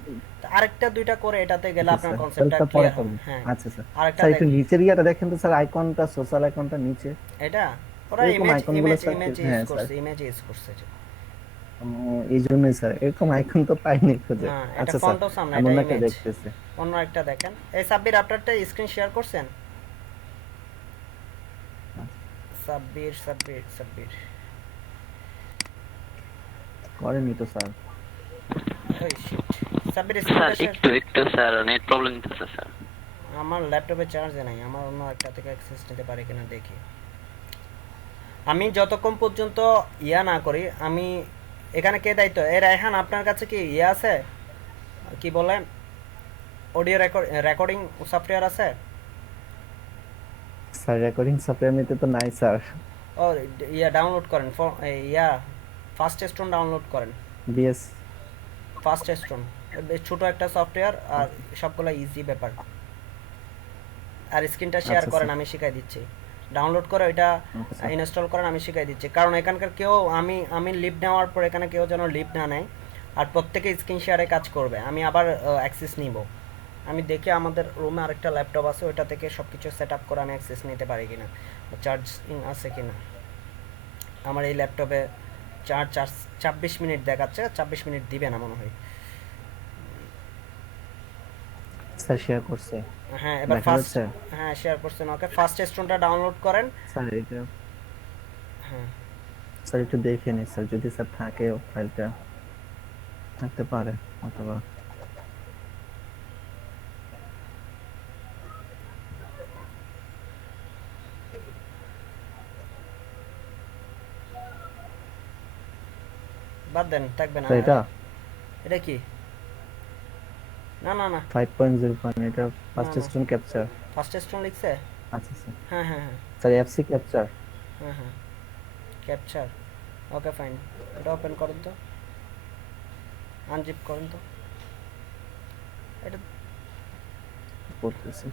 আরেকটা দুইটা করে এটাতে গেলে আপনার কনসেপ্টটা ক্লিয়ার হবে। হ্যাঁ আচ্ছা স্যার। স্যার একটু নিচের ইয়াটা দেখেন তো স্যার, আইকনটা সোশ্যাল আইকনটা নিচে। এটা ওরা ইমেজ ইউজ করছে এই জন্যই স্যার এরকম আইকন তো পাইনি খুঁজে। আচ্ছা স্যার, আমি একটা দেখতেছি। অন্য একটা দেখেন। এই সাব্বির আপনারটা স্ক্রিন শেয়ার করছেন? সাব্বির করেনি তো স্যার। ওই শিট, সাব্বির স্যার একটু স্যার নেট প্রবলেম হচ্ছে স্যার। আমার ল্যাপটপে চার্জ নাই, আমার অন্য একটা থেকে অ্যাক্সেস নিতে পারি কিনা দেখি। আমি যতক্ষণ পর্যন্ত না করি, আমি এখানে কে দায়িত্ব? এই রায়হান আপনার কাছে কি আছে, কি বলে, অডিও রেকর্ডিং সফটওয়্যার আছে? স্যার রেকর্ডিং সফটওয়্যার নিতে তো নাই স্যার। ও ডাউনলোড করেন, ফাস্ট স্টোন ডাউনলোড করেন। বিএস ফাস্ট স্টোন ছোট একটা সফটওয়্যার, আর সবগুলো ইজি ব্যাপার। আর স্ক্রিনটা শেয়ার করেন, আমি শিখাই দিচ্ছি। ডাউনলোড করে ওইটা ইনস্টল করেন, আমি শিখাই দিচ্ছি। কারণ এখানকার কেউ আমি লিভ নেওয়ার পর এখানে কেউ যেন লিভ না নেয়, আর প্রত্যেকে স্ক্রিন শেয়ারে কাজ করবে। আমি আবার অ্যাক্সেস নিব। আমি দেখি আমাদের রুমে আরেকটা ল্যাপটপ আছে, ওইটা থেকে সব কিছু সেট আপ করে আমি অ্যাক্সেস নিতে পারি কিনা, চার্জিং আছে কিনা। আমার এই ল্যাপটপে 24 মিনিট দেখাচ্ছে, 24 মিনিট দিবে না মনে হয়। স্যার শেয়ার করছে, হ্যাঁ এবার দেখা ফার্স্ট, যাচ্ছে হ্যাঁ শেয়ার করছেন, ওকে ফার্স্ট স্টোনটা ডাউনলোড করেন। স্যার এটা হ্যাঁ স্যার একটু দেখে নিন স্যার, যদি স্যার থাকে ফাইলটা থাকতে পারে অথবা বাদ দেন, থাকবে না। স্যার এটা এটা কি? না না না 5.0 এটা ফার্স্ট না, না। Stone capture. ফার্স্ট স্টোন লিখছে? আচ্ছা স্যার, হ্যাঁ হ্যাঁ হ্যাঁ স্যার এফসি ক্যাপচার। হ্যাঁ হ্যাঁ ক্যাপচার, ওকে ফাইন। এটা ওপেন করেন তো, আনজিপ করেন তো এটা। করতেছি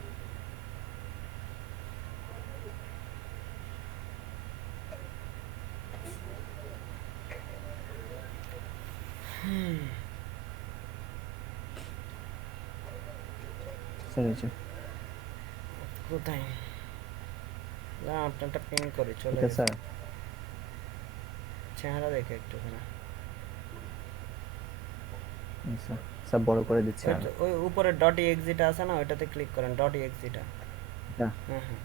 স্যার এই যে কোথায়? না আপনারটা পিন করে চলে এটা গেছে। স্যার চেহারা দেখে একটুখানি। আচ্ছা স্যার বড় করে দিচ্ছি আর ওই উপরে ডট এক্সিট আছে না, ওইটাতে ক্লিক করেন, ডট এক্সিটা। এটা হ্যাঁ হ্যাঁ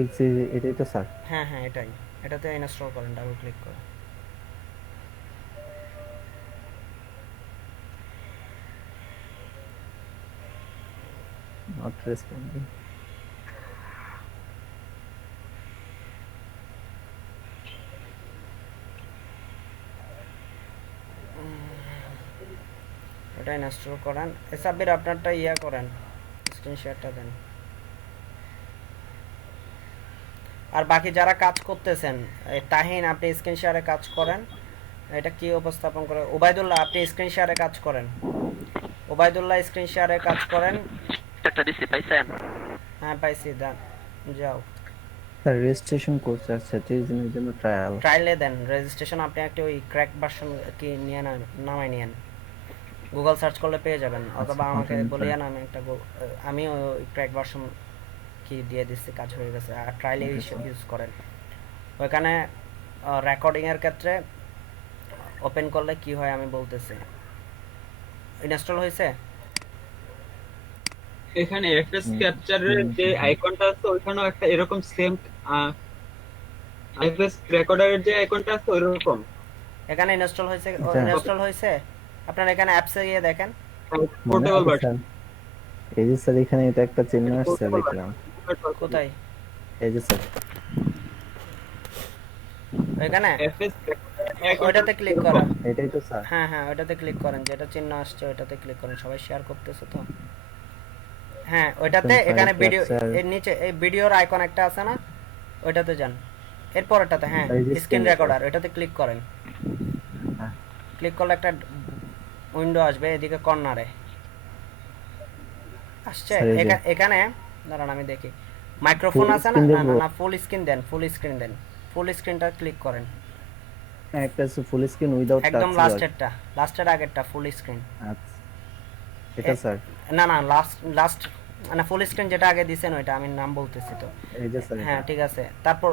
.exe এটাই তো স্যার? হ্যাঁ হ্যাঁ এটাই, এটাতে ইনস্টল করেন, ডাবল ক্লিক করেন। Not responding. এটা ইনস্টল করেন। সাব্বির আপনারটা ইয়া করেন, স্ক্রিন শেয়ারটা দেন। আর বাকি যারা কাজ করতেছেন, তাহিন আপনি স্ক্রিন শেয়ারে কাজ করেন। এটা কি উপস্থাপন করে? ওবাইদুল্লাহ আপনি স্ক্রিন শেয়ারে কাজ করেন। ওবাইদুল্লাহ স্ক্রিন শেয়ারে কাজ করেন। একটা দিছি পাইছেন? হ্যাঁ পাইছি, দেন যাও। স্যার রেজিস্ট্রেশন কোর্স আছে 30 দিনের জন্য ট্রায়াল। ট্রায়ালে দেন রেজিস্ট্রেশন। আপনি একটা ওই ক্র্যাক ভার্সন কি নিয়ে নামাই নিয়েন, গুগল সার্চ করলে পেয়ে যাবেন, অথবা আমাকে বলিয়েন, আমি একটা আমি ওই ক্র্যাক ভার্সন কি দিয়ে দিচ্ছি, কাজ হয়ে গেছে। আর ট্রায়ালে ইউজ করেন। ওইখানে রেকর্ডিং এর ক্ষেত্রে ওপেন করলে কি হয় আমি বলতেছি। ইনস্টল হয়েছে? এখানে এফএস ক্যাপচারের যে আইকনটা আছে ওইখানেও একটা এরকম সেম এফএস রেকর্ডারের যে আইকনটা আছে ওইরকম এখানে ইনস্টল হয়েছে? ইনস্টল হয়েছে? আপনারা এখানে অ্যাপসে গিয়ে দেখেন পোর্টেবল ভার্সন। এই যে স্যার এখানে এটা একটা চিহ্ন আসছে দেখলাম। কোথায়? এই যে স্যার এখানে এফএস ওইটাতে ক্লিক করেন। এটাই তো স্যার? হ্যাঁ হ্যাঁ ওইটাতে ক্লিক করেন, যেটা চিহ্ন আসছে ওইটাতে ক্লিক করেন। সবাই শেয়ার করতেছে তো? হ্যাঁ ওইটাতে, এখানে ভিডিও এর নিচে এই ভিডিওর আইকন একটা আছে না, ওইটাতে যান। এরপরটাতে হ্যাঁ স্ক্রিন রেকর্ডার, ওইটাতে ক্লিক করেন। ক্লিক করলে একটা উইন্ডো আসবে এদিকে কর্নারে আসছে। এখানে দাঁড়ান আমি দেখি, মাইক্রোফোন আছে না? না না ফুল স্ক্রিন দেন, ফুল স্ক্রিন দেন, ফুল স্ক্রিনটা ক্লিক করেন। একটা ফুল স্ক্রিন উইদাউট টাচ, একদম লাস্টেরটা, লাস্টের আগেরটা ফুল স্ক্রিন। আচ্ছা এটা স্যার? না না লাস্ট মানে ফুল স্ক্রিন যেটা আগে দিবেন ওইটা, আমি নাম বলতেছি তো। এই যে স্যার হ্যাঁ ঠিক আছে। তারপর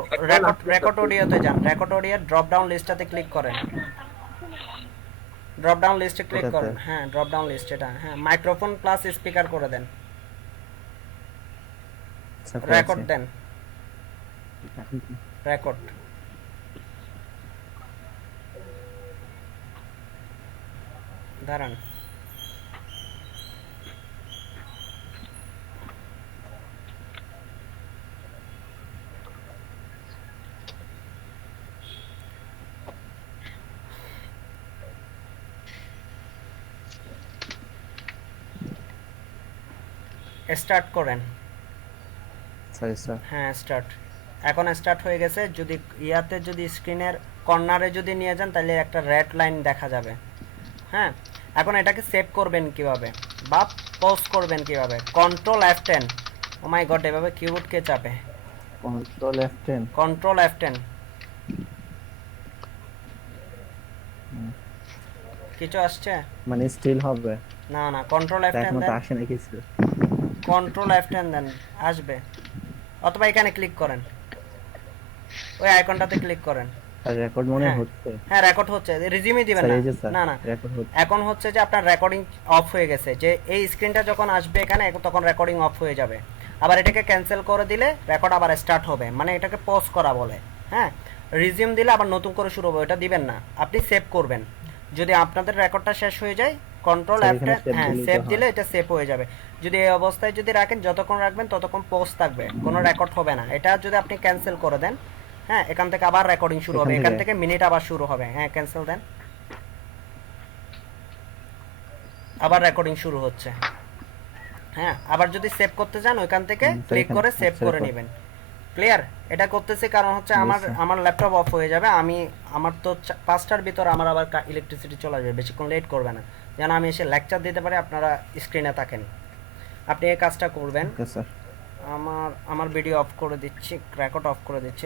রেকর্ড অডিওতে যান, রেকর্ড অডিও ড্রপ ডাউন লিস্টটাতে ক্লিক করেন। ড্রপ ডাউন লিস্টে ক্লিক করেন। হ্যাঁ ড্রপ ডাউন লিস্ট এটা, হ্যাঁ মাইক্রোফোন প্লাস স্পিকার করে দেন। রেকর্ড দেন, রেকর্ড। দাঁড়ান স্টার্ট করেন। হ্যাঁ স্টার্ট, এখন স্টার্ট হয়ে গেছে। যদি ইয়াতে যদি স্ক্রিনের কর্নারে যদি নিয়ে যান তাহলে একটা রেড লাইন দেখা যাবে। হ্যাঁ এখন এটাকে সেভ করবেন কিভাবে বা পজ করবেন কিভাবে? Control F10। ও মাই গড, এভাবে কিবোর্ড কে চাপে? Control F10, control F10। কিছু আসছে? মানে স্টিল হবে? না না কন্ট্রোল F10 এখন দেন। তো আসে না কিছু। কন্ট্রোল F10 দেন, আসবে। অথবা এখানে ক্লিক করেন, ওই আইকনটাতে ক্লিক করেন। আর রেকর্ড মনে হ্যাঁ। হচ্ছে। হ্যাঁ রেকর্ড হচ্ছে, রিজিউমই দিবেন স্যার না। এই যে স্যার না না রেকর্ড হচ্ছে। এখন হচ্ছে যে আপনার রেকর্ডিং অফ হয়ে গেছে, যে এই স্ক্রিনটা যখন আসবে এখানে তখন রেকর্ডিং অফ হয়ে যাবে। আবার এটাকে ক্যান্সেল করে দিলে রেকর্ড আবার স্টার্ট হবে, মানে এটাকে পজ করা বলে। হ্যাঁ, রিজিউম দিলে আবার নতুন করে শুরু হবে, ওটা দিবেন না, আপনি সেভ করবেন। যদি আপনাদের রেকর্ডটা শেষ হয়ে যায় কন্ট্রোল স্যার, F এখানে save হ্যাঁ দিলেই সেভ তো দিলে হয়। এটা সেভ হয়ে যাবে। যদি এই অবস্থায় যদি রাখেন, যতক্ষণ রাখবেন ততক্ষণ পজ থাকবে, কোনো রেকর্ড হবে না। এটা যদি আপনি ক্যান্সেল করে দেন, হ্যাঁ এখান থেকে আবার রেকর্ডিং শুরু হবে, এখান থেকে মিনিট আবার শুরু হবে। হ্যাঁ ক্যান্সেল দেন, আবার রেকর্ডিং শুরু হচ্ছে। হ্যাঁ, আবার যদি সেভ করতে চান ওইখান থেকে ক্লিক করে সেভ করে নেবেন। ক্লিয়ার? এটা করতেছি কারণ হচ্ছে আমার ল্যাপটপ অফ হয়ে যাবে, আমার তো 5টার ভিতর আমার আবার ইলেকট্রিসিটি চলে আসবে, বেশিক্ষণ লেট করবে না, যেন আমি এসে লেকচার দিতে পারি, আপনারা স্ক্রিনে থাকেন। আপনি এই কাজটা করবেন। আমার ভিডিও অফ করে দিচ্ছি, রেকর্ড অফ করে দিচ্ছি।